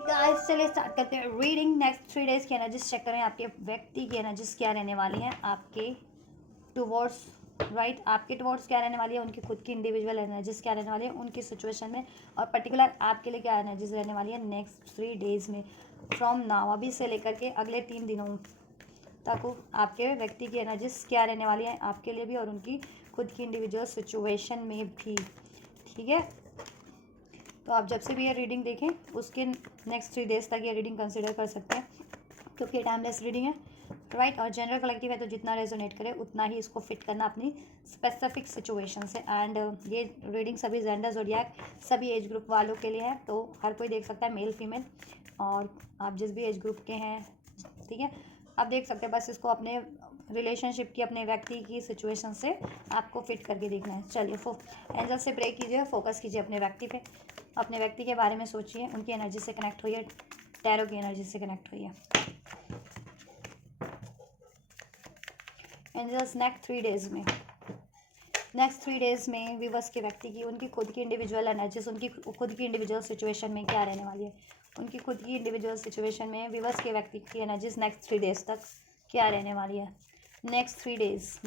Guys चलिए start करते हैं रीडिंग। नेक्स्ट 3 डेज की एनर्जीज चेक करें, आपके व्यक्ति की एनर्जीज क्या रहने वाली हैं आपके टुवर्ड्स, राइट। आपके टुवर्ड्स क्या रहने वाली है, उनकी खुद की इंडिविजुअल एनर्जीज क्या रहने वाली है उनकी सिचुएशन में, और पर्टिकुलर आपके लिए क्या एनर्जीज रहने वाली है नेक्स्ट 3 डेज में, फ्रॉम नाउ अभी से लेकर के अगले 3 दिनों तक आपके व्यक्ति की एनर्जीज क्या रहने वाली है आपके लिए भी और उनकी खुद की इंडिविजुअल सिचुएशन में भी। ठीक है, तो आप जब से भी ये रीडिंग देखें उसके नेक्स्ट 3 डेज तक ये रीडिंग कंसिडर कर सकते हैं, क्योंकि ये टाइमलेस रीडिंग है, राइट। और जनरल कलेक्टिव है, तो जितना रेजोनेट करे उतना ही इसको फिट करना अपनी स्पेसिफिक सिचुएशन से। एंड ये रीडिंग सभी जेंडर ज़ोडिएक सभी एज ग्रुप वालों के लिए है, तो हर कोई देख सकता है, मेल फीमेल, और आप जिस भी एज ग्रुप के हैं, ठीक है, आप देख सकते हैं। बस इसको अपने रिलेशनशिप की, अपने व्यक्ति की सिचुएशन से आपको फिट करके देखना है। चलिए एंजल से प्रे कीजिए, फोकस कीजिए अपने व्यक्ति पे, अपने व्यक्ति के बारे में सोचिए, उनकी एनर्जी से कनेक्ट होइए, टैरो की एनर्जी से कनेक्ट होइए। एंजल्स नेक्स्ट 3 डेज में विवर्स के व्यक्ति की, उनकी खुद की इंडिविजुअल एनर्जीज, उनकी खुद की इंडिविजुअल सिचुएशन में क्या रहने वाली है, उनकी खुद की इंडिविजुअल सिचुएशन में विवर्स के व्यक्ति की एनर्जीज नेक्स्ट 3 डेज तक क्या रहने वाली है। नेक्स्ट थ्री डेज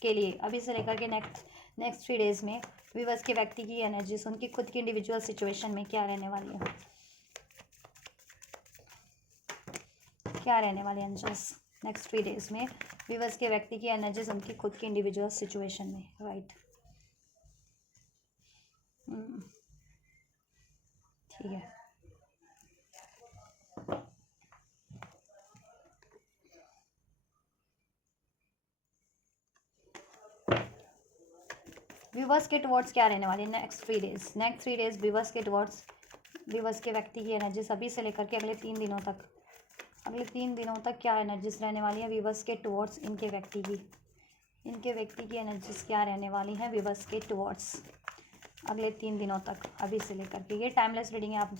के लिए अभी से लेकर के नेक्स्ट 3 डेज में विवर्स के व्यक्ति की एनर्जीज, उनकी खुद की इंडिविजुअल सिचुएशन में क्या रहने वाली है, क्या रहने वाली है एंजल्स नेक्स्ट 3 डेज में विवर्स के व्यक्ति की एनर्जीज, उनकी खुद की इंडिविजुअल सिचुएशन में, राइट। ठीक है, विवर्स के टुवर्ड्स क्या रहने वाली है नेक्स्ट 3 डेज विवर्स के टुवर्ड्स, विवर्स के व्यक्ति की एनर्जी सभी से लेकर के अगले 3 दिनों तक क्या एनर्जीज रहने वाली है विवर्स के टुवर्ड्स, इनके व्यक्ति की एनर्जीज क्या रहने वाली है विवर्स के टुवर्ड्स अगले 3 दिनों तक अभी से लेकर के। ये टाइमलेस रीडिंग है, आप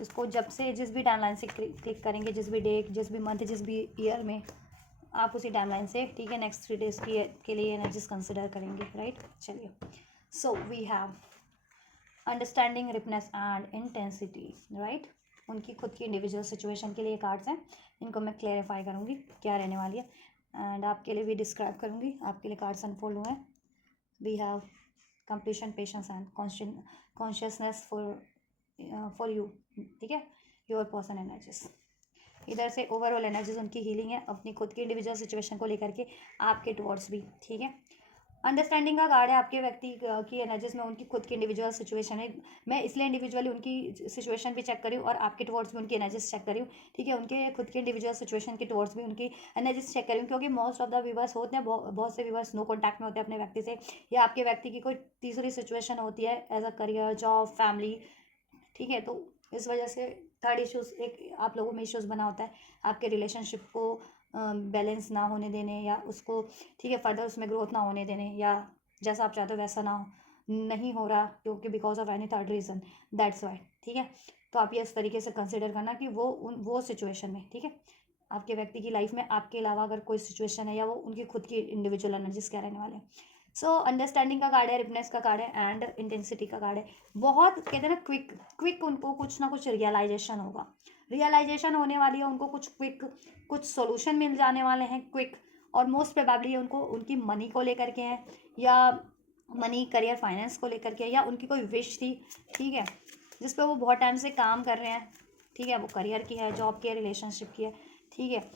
इसको जब से जिस भी टाइमलाइन से क्लिक करेंगे, जिस भी डे, जिस भी मंथ, जिस भी ईयर में, आप उसी टाइमलाइन से, ठीक है, नेक्स्ट 3 डेज के लिए एनर्जीज कंसिडर करेंगे, राइट। चलिए, so we have understanding, ripeness and intensity, right. उनकी खुद की इंडिविजुअल सिचुएशन के लिए कार्ड्स हैं, इनको मैं क्लेरिफाई करूँगी क्या रहने वाली है, एंड आपके लिए भी डिस्क्राइब करूँगी, आपके लिए कार्ड्स अनफोल्ड हुए हैं। We have completion, patience and consciousness for you, ठीक है, योर पर्सन एनर्जीज। इधर से ओवरऑल एनर्जीज उनकी हीलिंग है अपनी खुद की इंडिविजुअल सिचुएशन को लेकर के आपके टुवर्ड्स भी, ठीक है। अंडरस्टैंडिंग का कार्ड है, आपके व्यक्ति की एनर्जीज में उनकी खुद की इंडिविजुअल सिचुएशन है। मैं इसलिए इंडिविजुअली उनकी सिचुएशन भी चेक करी हूँ और आपके टुवर्ड्स भी उनकी एनर्जीज चेक करी हूँ, ठीक है। उनके खुद की इंडिविजुअल सिचुएशन के टुवर्ड्स भी उनकी एनर्जीज चेक करी हूँ, क्योंकि मोस्ट ऑफ द व्यूवर्स होते हैं, बहुत से व्यूवर्स नो कॉन्टैक्ट में होते हैं अपने व्यक्ति से, या आपके व्यक्ति की कोई तीसरी सिचुएशन होती है as a career, job, family, ठीक है। तो इस वजह से थर्ड इश्यूज एक आप लोगों में इश्यूज बना होता है, आपके रिलेशनशिप को बैलेंस ना होने देने, या उसको, ठीक है, फर्दर उसमें ग्रोथ ना होने देने, या जैसा आप चाहते हो वैसा नहीं हो रहा, क्योंकि because of any third reason, that's why, ठीक है। तो आप ये इस तरीके से कंसिडर करना कि वो सिचुएशन में, ठीक है, आपके व्यक्ति की लाइफ में आपके अलावा अगर कोई सिचुएशन है, या वो उनकी खुद की इंडिविजुअल एनर्जीज क्या रहने वाले हैं। सो अंडरस्टैंडिंग का कार्ड है, रिपनेस का कार्ड है, एंड इंटेंसिटी का कार्ड है। बहुत कहते हैं ना क्विक उनको कुछ ना कुछ रियलाइजेशन होगा, रियलाइजेशन होने वाली है उनको, कुछ सोल्यूशन मिल जाने वाले हैं क्विक, और मोस्ट प्रोबेबली उनको उनकी मनी को लेकर के हैं, या मनी, करियर, फाइनेंस को लेकर के, या उनकी कोई विश थी, ठीक है, जिस पे वो बहुत टाइम से काम कर रहे हैं, ठीक है, वो करियर की है, जॉब की है, रिलेशनशिप की है, ठीक है।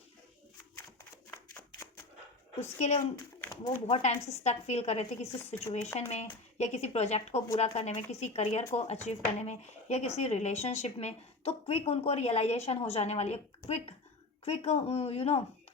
उसके लिए वो बहुत टाइम से स्टक फील कर रहे थे किसी सिचुएशन में, या किसी प्रोजेक्ट को पूरा करने में, किसी करियर को अचीव करने में, या किसी रिलेशनशिप में। तो क्विक उनको रियलाइजेशन हो जाने वाली है, क्विक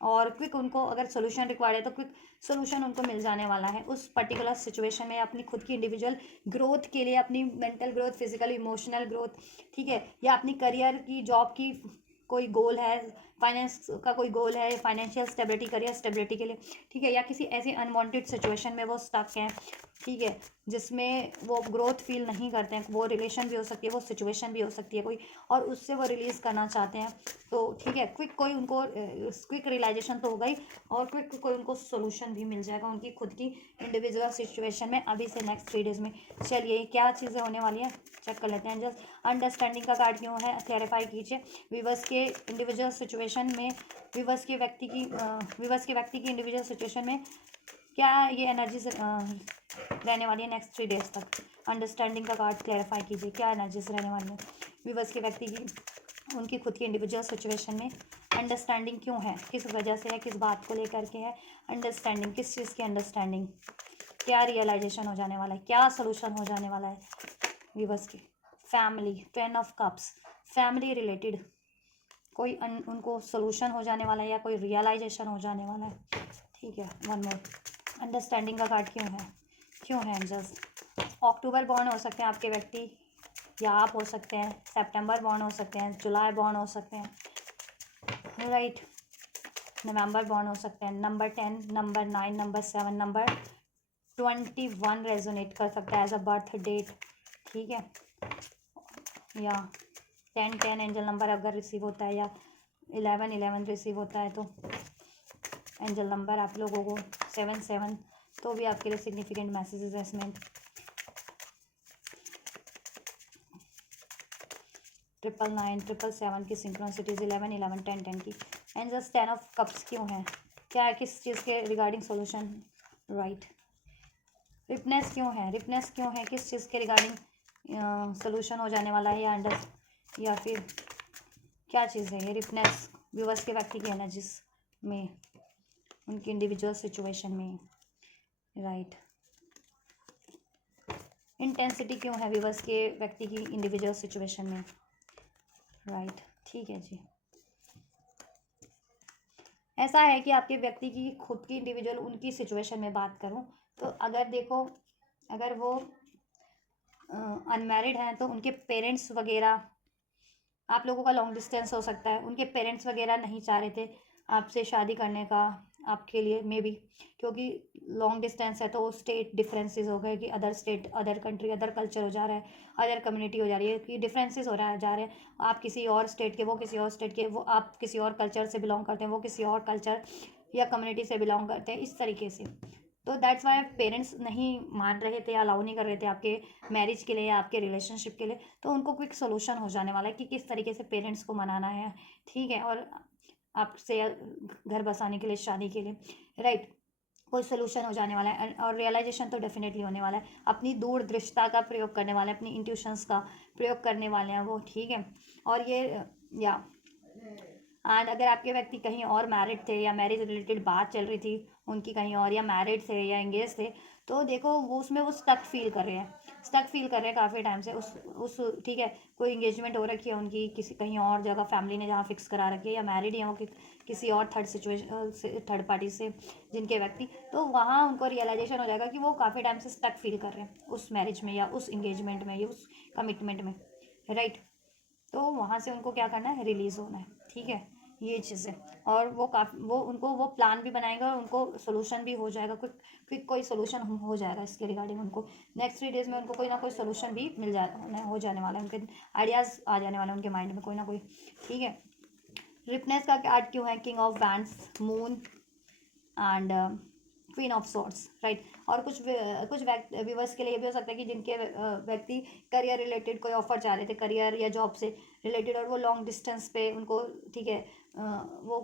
और क्विक उनको अगर सोल्यूशन रिक्वायर्ड है तो क्विक सोल्यूशन उनको मिल जाने वाला है उस पर्टिकुलर सिचुएशन में, अपनी खुद की इंडिविजुअल ग्रोथ के लिए, अपनी mental growth, physical emotional growth, ठीक है, या अपनी करियर की, जॉब की कोई गोल है, फाइनेंस का कोई गोल है, फाइनेंशियल स्टेबिलिटी, करियर स्टेबिलिटी के लिए, ठीक है, या किसी ऐसी अनवांटेड सिचुएशन में वो स्टक हैं, ठीक है, जिसमें वो ग्रोथ फील नहीं करते हैं। वो रिलेशन भी हो सकती है, वो सिचुएशन भी हो सकती है कोई, और उससे वो रिलीज़ करना चाहते हैं। तो ठीक है, क्विक कोई उनको क्विक रियलाइजेशन तो होगा ही, और क्विक कोई उनको सोल्यूशन भी मिल जाएगा उनकी खुद की इंडिविजुअल सिचुएशन में अभी से नेक्स्ट 3 डेज़ में। चलिए क्या चीज़ें होने वाली हैं चेक कर लेते हैं। जस्ट अंडरस्टैंडिंग का कार्ड क्यों है, क्लैरिफाई कीजिए। विवर्स के इंडिविजुअल सिचुएशन में, विवर्स के व्यक्ति की इंडिविजुअल सिचुएशन में क्या ये एनर्जी से रहने वाली है नेक्स्ट 3 डेज तक। अंडरस्टैंडिंग का कार्ड क्लैरिफाई कीजिए, क्या एनर्जी से रहने वाली है विवर्स के व्यक्ति की उनकी खुद की इंडिविजुअल सिचुएशन में। अंडरस्टैंडिंग क्यों है, किस वजह से है, किस बात को लेकर के है अंडरस्टैंडिंग, किस चीज़ की अंडरस्टैंडिंग, क्या रियलाइजेशन हो जाने वाला है, क्या सोल्यूशन हो जाने वाला है विवर्स की। Family, 10 of cups, family related कोई उनको सोल्यूशन हो जाने वाला है या कोई रियलाइजेशन हो जाने वाला है, ठीक है। वन मोर, अंडरस्टैंडिंग का कार्ड क्यों है एंजल्स। अक्टूबर बॉर्न हो सकते हैं आपके व्यक्ति, या आप हो सकते हैं, सितंबर बॉर्न हो सकते हैं, जुलाई बॉर्न हो सकते हैं, राइट, नवंबर बॉर्न हो सकते हैं। Number 10, number 9, number 7, number 21 resonate कर सकता है एज अ बर्थ डेट, ठीक है, या 10 एंजल नंबर अगर रिसीव होता है, या 11 रिसीव होता है, तो एंजल नंबर आप लोगों को 7 तो भी आपके लिए सिग्निफिकेंट मैसेजेस है इसमें। 999, 777 की सिंक्रोनिसिटीज, 11 10 की। एंड जस्ट 10 ऑफ कप्स क्यों है, क्या है, किस चीज़ के रिगार्डिंग सोल्यूशन, राइट। रिपनेस क्यों है, किस चीज़ के रिगार्डिंग सोल्यूशन हो जाने वाला है, या फिर क्या चीज़ है ये रिपनेस व्यूवर्स के व्यक्ति की एनर्जीज में, उनकी इंडिविजुअल सिचुएशन में, राइट। इंटेंसिटी क्यों है व्यूवर्स के व्यक्ति की इंडिविजुअल सिचुएशन में, राइट, ठीक है जी। ऐसा है कि आपके व्यक्ति की खुद की इंडिविजुअल उनकी सिचुएशन में बात करूं तो अगर देखो, अगर वो अनमैरिड हैं तो उनके पेरेंट्स वगैरह, आप लोगों का लॉन्ग डिस्टेंस हो सकता है, उनके पेरेंट्स वगैरह नहीं चाह रहे थे आपसे शादी करने का आपके लिए, मे बी क्योंकि लॉन्ग डिस्टेंस है तो स्टेट डिफरेंसेस हो गए कि other state, other country, other culture हो जा रहा है, अदर कम्युनिटी हो जा रही है, कि डिफरेंसेस हो रहा है जा रहे हैं। आप किसी और स्टेट के, वो किसी और स्टेट के, वो आप किसी और कल्चर से बिलोंग करते हैं, वो किसी और कल्चर या कम्युनिटी से बिलोंग करते हैं, इस तरीके से। तो दैट्स वाई पेरेंट्स नहीं मान रहे थे या अलाउ नहीं कर रहे थे आपके मैरिज के लिए या आपके रिलेशनशिप के लिए। तो उनको क्विक सोल्यूशन हो जाने वाला है कि किस तरीके से पेरेंट्स को मनाना है, ठीक है, और आपसे घर बसाने के लिए, शादी के लिए, राइट, कोई सोल्यूशन हो जाने वाला है। और रियलाइजेशन तो डेफिनेटली होने वाला है, अपनी दूरदृष्टता का प्रयोग करने वाले हैं, अपनी इंट्यूशंस का प्रयोग करने वाले हैं वो, ठीक है। और ये या एंड अगर आपके व्यक्ति कहीं और मैरिड थे या मैरिज रिलेटेड बात चल रही थी उनकी कहीं और, या मैरिड थे या एंगेज थे, तो देखो वो उसमें वो स्टक फील कर रहे हैं काफ़ी टाइम से उस ठीक है, कोई इंगेजमेंट हो रखी है उनकी किसी कहीं और जगह, फैमिली ने जहाँ फिक्स करा रखी है, या मैरिड है वो किसी और थर्ड पार्टी से जिनके व्यक्ति, तो वहाँ उनको रियलाइजेशन हो जाएगा कि वो काफ़ी टाइम से स्टक फील कर रहे हैं उस मैरिज में या उस इंगेजमेंट में या उस कमिटमेंट में, राइट। तो वहाँ से उनको क्या करना है, रिलीज़ होना है, ठीक है, ये चीज़ें। और वो उनको वो प्लान भी बनाएगा और उनको सोल्यूशन भी हो जाएगा, क्विक कोई सोल्यूशन हो जाएगा इसके रिगार्डिंग। उनको नेक्स्ट 3 डेज़ में उनको कोई ना कोई सोल्यूशन भी हो जाने वाला है, उनके आइडियाज़ आ जाने वाले हैं उनके माइंड में कोई ना कोई, ठीक है। रिपनेस का कार्ड क्यों है, king of wands, moon and queen of swords, right. और कुछ व्यूवर्स के लिए ये भी हो सकता है कि जिनके व्यक्ति करियर रिलेटेड कोई ऑफर चाह रहे थे, करियर या जॉब से रिलेटेड, और वो लॉन्ग डिस्टेंस पे उनको, ठीक है, वो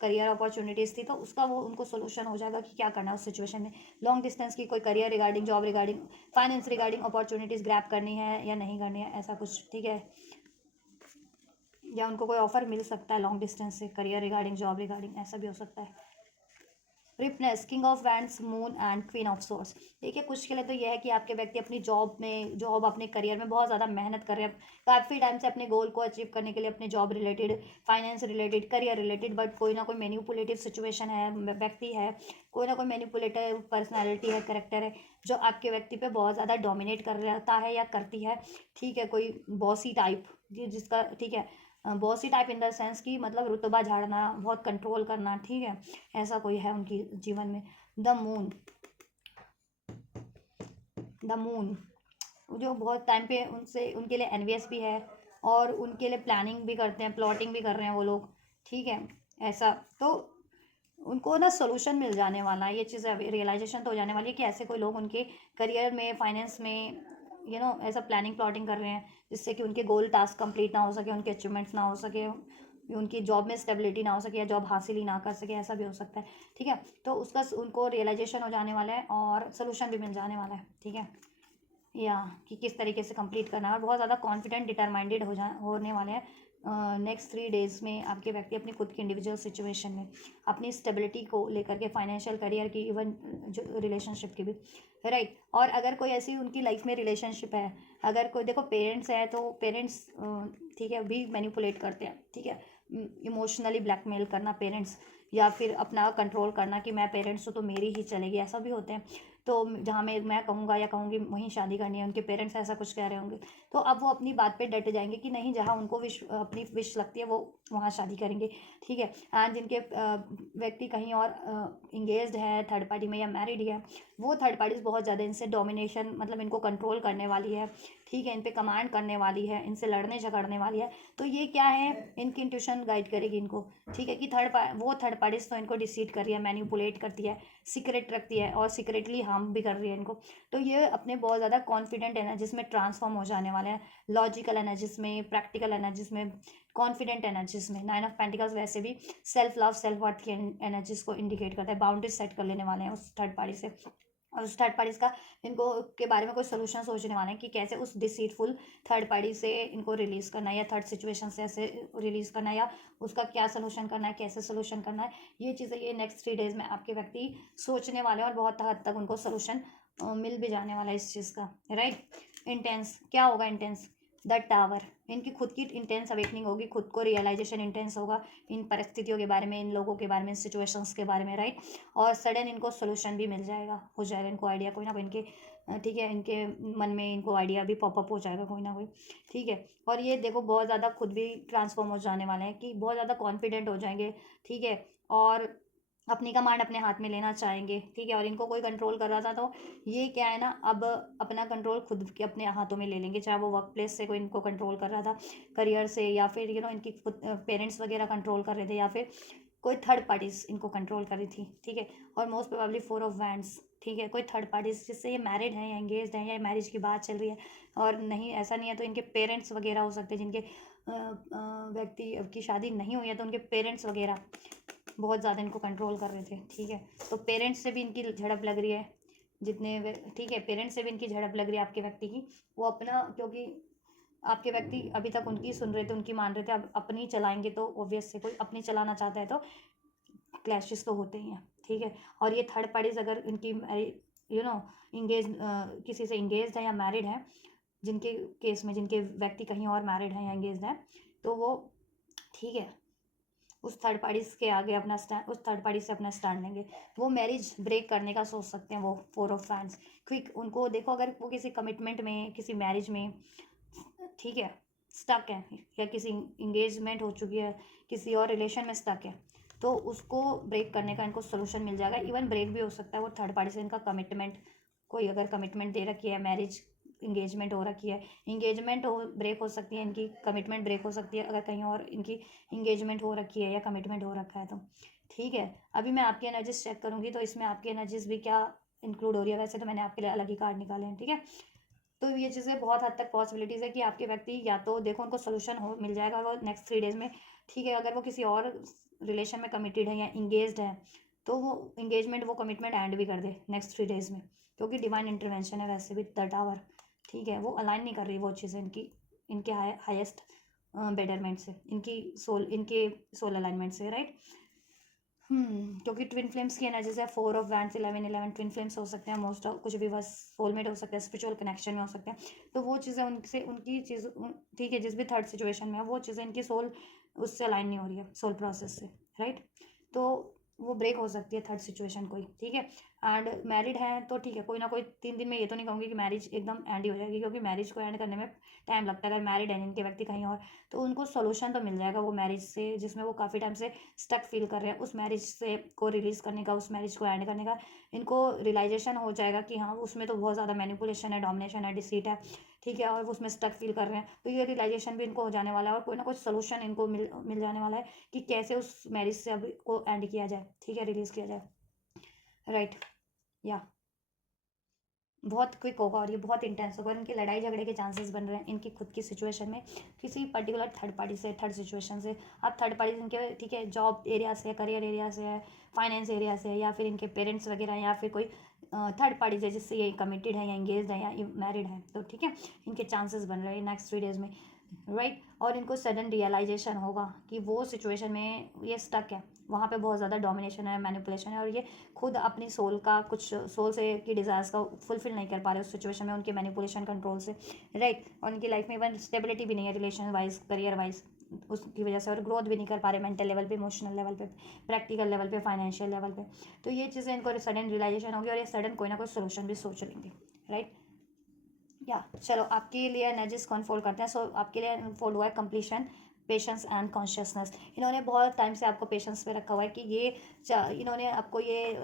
करियर अपॉर्चुनिटीज़ थी, तो उसका वो उनको सोल्यूशन हो जाएगा कि क्या करना है उस सिचुएशन में। लॉन्ग डिस्टेंस की कोई career regarding, job regarding, finance regarding opportunities grab करनी है या नहीं करनी है, ऐसा कुछ, ठीक है, या उनको कोई ऑफर मिल सकता है लॉन्ग डिस्टेंस से करियर रिगार्डिंग, जॉब रिगार्डिंग, ऐसा भी हो सकता है। Ripeness, king of wands, moon and queen of swords. देखिए कुछ के लिए तो यह है कि आपके व्यक्ति अपनी जॉब अपने करियर में बहुत ज़्यादा मेहनत कर रहे हैं काफ़ी टाइम से अपने गोल को अचीव करने के लिए, अपने job related, finance related, career related, but कोई ना कोई मैनिपुलेटिव सिचुएशन है, व्यक्ति है, कोई ना कोई मैनिपुलेटिव पर्सनैलिटी है, करेक्टर है, जो आपके व्यक्ति पे बहुत ज़्यादा डोमिनेट कर रहता है या करती है, ठीक है, कोई बॉसी टाइप जिसका, ठीक है, bossy type in the sense कि मतलब रुतबा झाड़ना, बहुत कंट्रोल करना, ठीक है, ऐसा कोई है उनकी जीवन में। द मून, द मून जो बहुत टाइम पे उनसे उनके लिए एनवियस भी है और उनके लिए प्लानिंग भी करते हैं, प्लॉटिंग भी कर रहे हैं वो लोग, ठीक है, ऐसा। तो उनको ना सोल्यूशन मिल जाने वाला है, ये चीज़ अभी रियलाइजेशन तो हो जाने वाली है कि ऐसे कोई लोग उनके करियर में, फाइनेंस में, ऐसा प्लानिंग प्लॉटिंग कर रहे हैं जिससे कि उनके गोल टास्क कंप्लीट ना हो सके, उनके अचीवमेंट्स ना हो सके, उनकी जॉब में स्टेबिलिटी ना हो सके या जॉब हासिल ही ना कर सके, ऐसा भी हो सकता है, ठीक है। तो उसका उनको रियलाइजेशन हो जाने वाला है और सोल्यूशन भी मिल जाने वाला है, ठीक है, या कि किस तरीके से कंप्लीट करना है, और बहुत ज़्यादा कॉन्फिडेंट डिटरमाइंडेड होने वाले हैं नेक्स्ट 3 डेज़ में आपके व्यक्ति अपनी खुद की इंडिविजुअल सिचुएशन में, अपनी स्टेबिलिटी को लेकर के, फाइनेंशियल, करियर की, इवन जो रिलेशनशिप की भी, राइट। और अगर कोई ऐसी उनकी लाइफ में रिलेशनशिप है, अगर कोई देखो पेरेंट्स है तो पेरेंट्स, ठीक है, भी मैनिपुलेट करते हैं, ठीक है, इमोशनली ब्लैकमेल करना पेरेंट्स, या फिर अपना कंट्रोल करना कि मैं पेरेंट्स हूँ तो मेरी ही चलेगी, ऐसा भी होते हैं। तो जहाँ मैं कहूँगा या कहूँगी वहीं शादी करनी है, उनके पेरेंट्स ऐसा कुछ कह रहे होंगे, तो अब वो अपनी बात पे डट जाएंगे कि नहीं, जहाँ उनको अपनी विश लगती है वो वहाँ शादी करेंगे, ठीक है। एंड जिनके व्यक्ति कहीं और इंगेज्ड है, थर्ड पार्टी में या मैरिड है, वो थर्ड पार्टीज बहुत ज़्यादा इनसे डोमिनेशन, मतलब इनको कंट्रोल करने वाली है, ठीक है, इन पे कमांड करने वाली है, इनसे लड़ने झगड़ने वाली है। तो ये क्या है, इनकी इंट्यूशन गाइड करेगी इनको, ठीक है, कि वो थर्ड पार्टीज तो इनको डिसीड कर रही है, मैनिपुलेट करती है, सीक्रेट रखती है और सीक्रेटली हार्म भी कर रही है इनको। तो ये अपने बहुत ज़्यादा कॉन्फिडेंट एनर्जीज में ट्रांसफॉर्म हो जाने वाले हैं, लॉजिकल एनर्जीज में, प्रैक्टिकल एनर्जीज में, कॉन्फिडेंट एनर्जीज में। 9 ऑफ पेंटिकल्स वैसे भी सेल्फ लव, सेल्फ वर्थ की एनर्जीज को इंडिकेट करता है, बाउंड्रीज सेट कर लेने वाले हैं उस थर्ड पार्टी से, और उस थर्ड पार्टीज का इनको के बारे में कोई सोल्यूशन सोचने वाले हैं कि कैसे उस डिसीटफुल थर्ड पार्टी से इनको रिलीज़ करना है, या थर्ड सिचुएशन से ऐसे रिलीज़ करना है, या उसका क्या सोल्यूशन करना है, कैसे सोल्यूशन करना है। ये चीज़ें ये नेक्स्ट 3 डेज़ में आपके व्यक्ति सोचने वाले हैं और बहुत हद तक उनको सोल्यूशन मिल भी जाने वाला है इस चीज़ का, राइट। इंटेंस क्या होगा, इंटेंस द टावर, इनकी खुद की इंटेंस अवेकनिंग होगी, खुद को रियलाइजेशन इंटेंस होगा इन परिस्थितियों के बारे में, इन लोगों के बारे में, इन सिचुएशंस के बारे में, राइट। और सडन इनको सोल्यूशन भी मिल जाएगा, हो जाएगा इनको आइडिया कोई ना कोई इनके, ठीक है, इनके मन में इनको आइडिया भी पॉपअप हो जाएगा कोई ना कोई, ठीक है। और ये देखो बहुत ज़्यादा खुद भी ट्रांसफॉर्म हो जाने वाले हैं कि बहुत ज़्यादा कॉन्फिडेंट हो जाएंगे, ठीक है, और अपनी कमांड अपने हाथ में लेना चाहेंगे, ठीक है। और इनको कोई कंट्रोल कर रहा था तो ये क्या है ना, अब अपना कंट्रोल खुद के अपने हाथों में ले लेंगे, चाहे वो वर्क प्लेस से कोई इनको कंट्रोल कर रहा था, करियर से, या फिर इनकी खुद पेरेंट्स वगैरह कंट्रोल कर रहे थे, या फिर कोई थर्ड पार्टीज इनको कंट्रोल कर रही थी, ठीक है। और मोस्ट प्रोबेबली 4 ऑफ वैंड्स, ठीक है, कोई थर्ड पार्टीज जिससे ये मैरिड हैं या एंगेज्ड हैं या मैरिज की बात चल रही है, और नहीं ऐसा नहीं है तो इनके पेरेंट्स वगैरह हो सकते हैं, जिनके व्यक्ति की शादी नहीं हुई है तो उनके पेरेंट्स वगैरह बहुत ज़्यादा इनको कंट्रोल कर रहे थे, ठीक है। तो पेरेंट्स से भी इनकी झड़प लग रही है, ठीक है, पेरेंट्स से भी इनकी झड़प लग रही है आपके व्यक्ति की, वो अपना, क्योंकि आपके व्यक्ति अभी तक उनकी सुन रहे थे, उनकी मान रहे थे, अब अपनी चलाएंगे तो ऑब्वियस से कोई अपनी चलाना चाहता है तो क्लैशेस तो होते ही हैं, ठीक है। और ये थर्ड पार्टीज अगर इनकी इंगेज किसी से इंगेज है या मैरिड है, जिनके केस में जिनके व्यक्ति कहीं और मैरिड है या इंगेज है, तो वो, ठीक है, उस थर्ड पार्टीज के आगे अपना स्टैंड, उस थर्ड पार्टी से अपना स्टैंड लेंगे, वो मैरिज ब्रेक करने का सोच सकते हैं वो 4 ऑफ वैंड्स। क्विक उनको देखो, अगर वो किसी कमिटमेंट में, किसी मैरिज में, ठीक है, स्टक है, या किसी इंगेजमेंट हो चुकी है, किसी और रिलेशन में स्टक है, तो उसको ब्रेक करने का इनको सोल्यूशन मिल जाएगा। इवन ब्रेक भी हो सकता है वो थर्ड पार्टी से, इनका कमिटमेंट, कोई अगर कमिटमेंट दे रखी है, मैरिज इंगेजमेंट हो रखी है, इंगेजमेंट हो ब्रेक हो सकती है इनकी, कमिटमेंट ब्रेक हो सकती है अगर कहीं और इनकी इंगेजमेंट हो रखी है या कमिटमेंट हो रखा है तो, ठीक है। अभी मैं आपकी एनर्जीज चेक करूँगी तो इसमें आपकी एनर्जीज भी क्या इंक्लूड हो रही है, वैसे तो मैंने आपके लिए अलग ही कार्ड निकाले हैं, ठीक है। तो ये चीज़ें बहुत हद तक पॉसिबिलिटीज़ है कि आपके व्यक्ति या तो देखो उनको सोल्यूशन हो मिल जाएगा वो नेक्स्ट 3 डेज़ में, ठीक है। अगर वो किसी और रिलेशन में कमिटेड है या इंगेज्ड है तो वो इंगेजमेंट, वो कमिटमेंट एंड भी कर दे नेक्स्ट 3 डेज़ में, क्योंकि डिवाइन इंटरवेंशन है वैसे भी द टावर, ठीक है। वो अलाइन नहीं कर रही वो चीज़ें इनकी, इनके हाईएस्ट बेटरमेंट से, इनके सोल अलाइनमेंट से, राइट। क्योंकि ट्विन फ्लेम्स की एनर्जीज है, 4 ऑफ वैंड्स, 11 ट्विन फ्लेम्स हो सकते हैं, मोस्ट ऑफ कुछ भी बस सोलमेट हो सकते हैं, स्पिरिचुअल कनेक्शन में हो सकते हैं। तो वो चीज़ें उनसे, उनकी चीज़, ठीक है, जिस भी थर्ड सिचुएशन में है वो चीज़ें इनकी सोल उससे अलाइन नहीं हो रही है, सोल प्रोसेस से, राइट। तो वो ब्रेक हो सकती है थर्ड सिचुएशन कोई, ठीक है। एंड मैरिड हैं तो ठीक है, कोई ना कोई 3 दिन में, ये तो नहीं कहूँगी कि मैरिज एकदम एंड ही हो जाएगी, क्योंकि मैरिज को एंड करने में टाइम लगता है। अगर मैरिड है इनके व्यक्ति कहीं और, तो उनको सोल्यूशन तो मिल जाएगा वो मैरिज से, जिसमें वो काफ़ी टाइम से स्टक फील कर रहे हैं, उस मैरिज से को रिलीज़ करने का, उस मैरिज को एंड करने का इनको रियलाइजेशन हो जाएगा कि हाँ उसमें तो बहुत ज़्यादा मैनिपुलेशन है, डोमिनेशन है, डिसीट है, ठीक है, और वो उसमें स्टक फील कर रहे हैं। तो ये रियलाइजेशन भी इनको हो जाने वाला है, और कोई ना कोई सोल्यूशन इनको मिल जाने वाला है कि कैसे उस मैरिज से अब को एंड किया जाए, ठीक है, रिलीज़ किया जाए, राइट। या बहुत क्विक होगा और ये बहुत इंटेंस होगा, और इनके लड़ाई झगड़े के चांसेस बन रहे हैं इनकी खुद की सिचुएशन में, किसी पर्टिकुलर थर्ड पार्टी से, थर्ड सिचुएशन से। अब थर्ड पार्टी इनके, ठीक है, जॉब एरिया से, करियर एरिया से है, फाइनेंस एरिया से, या फिर इनके पेरेंट्स वगैरह, या फिर कोई थर्ड पार्टी से जिससे ये कमिटेड है या इंगेज है या मैरिड है, तो ठीक है, इनके चांसेस बन रहे हैं नेक्स्ट 3 डेज में, राइट। और इनको सडन रियलाइजेशन होगा कि वो सिचुएशन में ये स्टक है, वहाँ पे बहुत ज़्यादा डोमिनेशन है, मैनिपुलेशन है, और ये खुद अपनी सोल का कुछ, सोल से की डिज़ायर्स का फुलफिल नहीं कर पा रहे उस सिचुएशन में, उनके मैनिपुलेशन कंट्रोल से, राइट। और उनकी लाइफ में इवन स्टेबिलिटी भी नहीं है, रिलेशन वाइज, करियर वाइज, उसकी वजह से, और ग्रोथ भी नहीं कर पा रहे मेंटल लेवल पे, इमोशनल लेवल पे, प्रैक्टिकल लेवल पे, फाइनेंशियल लेवल पे। तो ये चीज़ें इनको सडन रियलाइजेशन होगी, और ये सडन कोई ना कोई सोल्यूशन भी सोच लेंगे, राइट। या चलो आपके लिए एनर्जीज को अनफोल्ड करते हैं। सो आपके लिए अनफोल्ड हुआ है कंप्लीशन, पेशेंस एंड कॉन्शियसनेस। इन्होंने बहुत टाइम से आपको पेशेंस पे रखा हुआ है कि ये इन्होंने आपको ये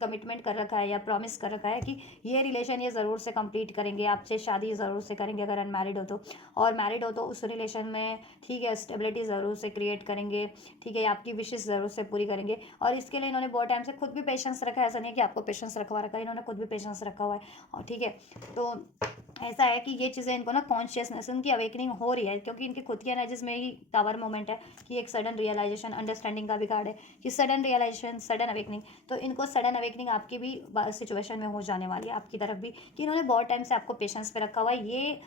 कमिटमेंट कर रखा है या प्रॉमिस कर रखा है कि ये रिलेशन ये ज़रूर से कंप्लीट करेंगे, आपसे शादी ज़रूर से करेंगे अगर अनमैरिड हो तो, और मैरिड हो तो उस रिलेशन में, ठीक है, स्टेबिलिटी ज़रूर से क्रिएट करेंगे, ठीक है, आपकी विशेष ज़रूर से पूरी करेंगे। और इसके लिए इन्होंने बहुत टाइम से खुद भी पेशेंस रखा है, ऐसा नहीं है कि आपको पेशेंस रखवा रखा है, इन्होंने खुद भी पेशेंस रखा हुआ है, और ठीक है। तो ऐसा है कि ये चीज़ें इनको ना कॉन्शियसनेस, उनकी अवेकनिंग हो रही है, क्योंकि इनकी खुद की एनर्जीज में ही टावर मोमेंट है कि एक सडन रियलाइजेशन, अंडरस्टैंडिंग का भी कार्ड है कि सडन रियलाइजेशन, सडन अवेकनिंग। तो इनको सडन अवेकनिंग आपकी भी सिचुएशन में हो जाने वाली है, आपकी तरफ भी, कि इन्होंने बहुत टाइम से आपको पेशेंस पे रखा हुआ है ये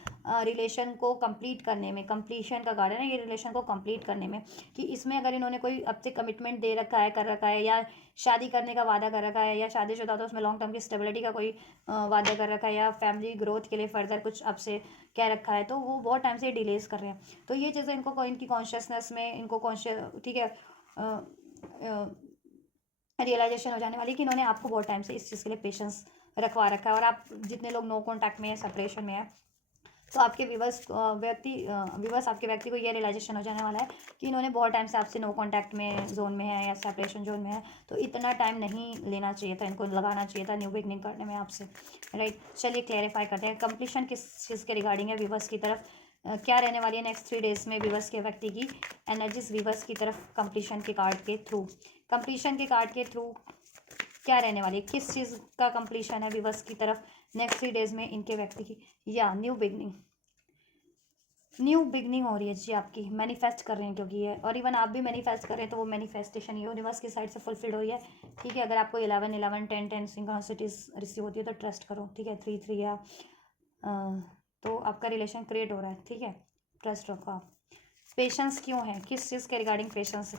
रिलेशन को कंप्लीट करने में, कंप्लीशन का कार्ड है ना ये, रिलेशन को कंप्लीट करने में, कि इसमें अगर इन्होंने कोई अब से कमिटमेंट दे रखा है, कर रखा है, या शादी करने का वादा कर रखा है, या शादीशुदा तो उसमें लॉन्ग टर्म की स्टेबिलिटी का कोई वादा कर रखा है, या फैमिली ग्रोथ के लिए फर्दर कुछ आपसे कह रखा है, तो वो बहुत टाइम से डिलेज कर रहे हैं। तो ये चीज़ें इनको, इनकी कॉन्शियसनेस में इनको कॉन्शियस, ठीक है, रियलाइजेशन हो जाने वाली कि इन्होंने आपको बहुत टाइम से इस चीज़ के लिए पेशेंस रखवा रखा है। और आप जितने लोग नो कॉन्टैक्ट में है, सेपरेशन में है, तो आपके विवर्स आपके व्यक्ति को ये रियलाइजेशन हो जाने वाला है कि इन्होंने बहुत टाइम से आपसे नो कांटेक्ट में जोन में है, या सेपरेशन जोन में है, तो इतना टाइम नहीं लेना चाहिए था, इनको लगाना चाहिए था न्यू बिगनिंग करने में आपसे, राइट। चलिए क्लैरिफाई करते हैं कंप्लीशन किस चीज़ के रिगार्डिंग है विवर्स की तरफ। क्या रहने वाली है नेक्स्ट 3 डेज में विवर्स के व्यक्ति की एनर्जीज विवर्स की तरफ कंप्लीशन के कार्ड के थ्रू, कंप्लीशन के कार्ड के थ्रू क्या रहने वाली है, किस चीज़ का कंप्लीशन है विवर्स की तरफ नेक्स्ट 3 डेज में इनके व्यक्ति की। या न्यू बिगनिंग, न्यू बिगनिंग हो रही है जी, आपकी मैनिफेस्ट कर रहे हैं क्योंकि ये, और इवन आप भी मैनिफेस्ट कर रहे हैं, तो वो मैनिफेस्टेशन यूनिवर्स की साइड से फुलफिल हुई है, ठीक है। अगर आपको 11 11 10 10 सिंक्रोनिसिटीज रिसीव होती है तो ट्रस्ट करो, ठीक है, 3 3 या तो आपका रिलेशन क्रिएट हो रहा है, ठीक है, ट्रस्ट रखो आप। पेशेंस क्यों है, किस चीज़ के रिगार्डिंग पेशेंस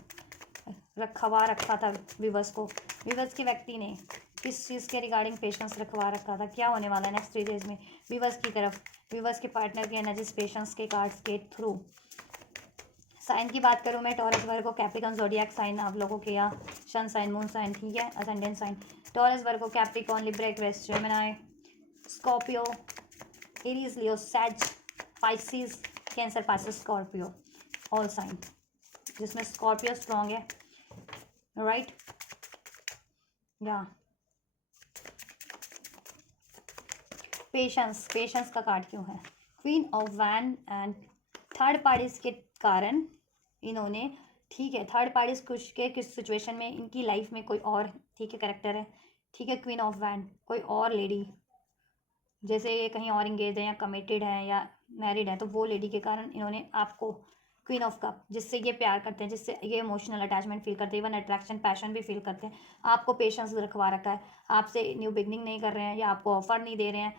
रखा था विवर्स को, विवर्स के व्यक्ति ने किस चीज़ के रिगार्डिंग पेशेंस रखवा रखा था, क्या होने वाला है नेक्स्ट 3 डेज में विवर्स की तरफ, विवर्स के पार्टनर की एनर्जीज पेशेंस के कार्ड्स के थ्रू। साइन की बात करूँ मैं, taurus, Virgo, Capricorn, zodiac sign आप लोगों के, या सन साइन, मून साइन, ठीक है, ascendant sign, Taurus, Virgo, Capricorn, Libra, Aquarius, Gemini, Scorpio, Aries, Leo, Sag, Pisces, Cancer, Pisces, Scorpio, all sign, जिसमें स्कॉर्पियो स्ट्रॉन्ग है, राइट। या पेशेंस, पेशेंस का कार्ड क्यों है, क्वीन ऑफ वैन एंड थर्ड पार्टीज के कारण इन्होंने, ठीक है, थर्ड पार्टीज कुछ के किस सिचुएशन में इनकी लाइफ में कोई और, ठीक है, करेक्टर है, ठीक है, क्वीन ऑफ वैन कोई और लेडी, जैसे ये कहीं और इंगेज है या कमिटेड है या मैरिड है, तो वो लेडी के कारण इन्होंने आपको, क्वीन ऑफ कप, जिससे ये प्यार करते हैं, जिससे ये इमोशनल अटैचमेंट फील करते हैं, इवन अट्रैक्शन, पैशन भी फील करते हैं, आपको पेशेंस रखवा रखा है, आपसे न्यू बिगनिंग नहीं कर रहे हैं, या आपको ऑफर नहीं दे रहे हैं,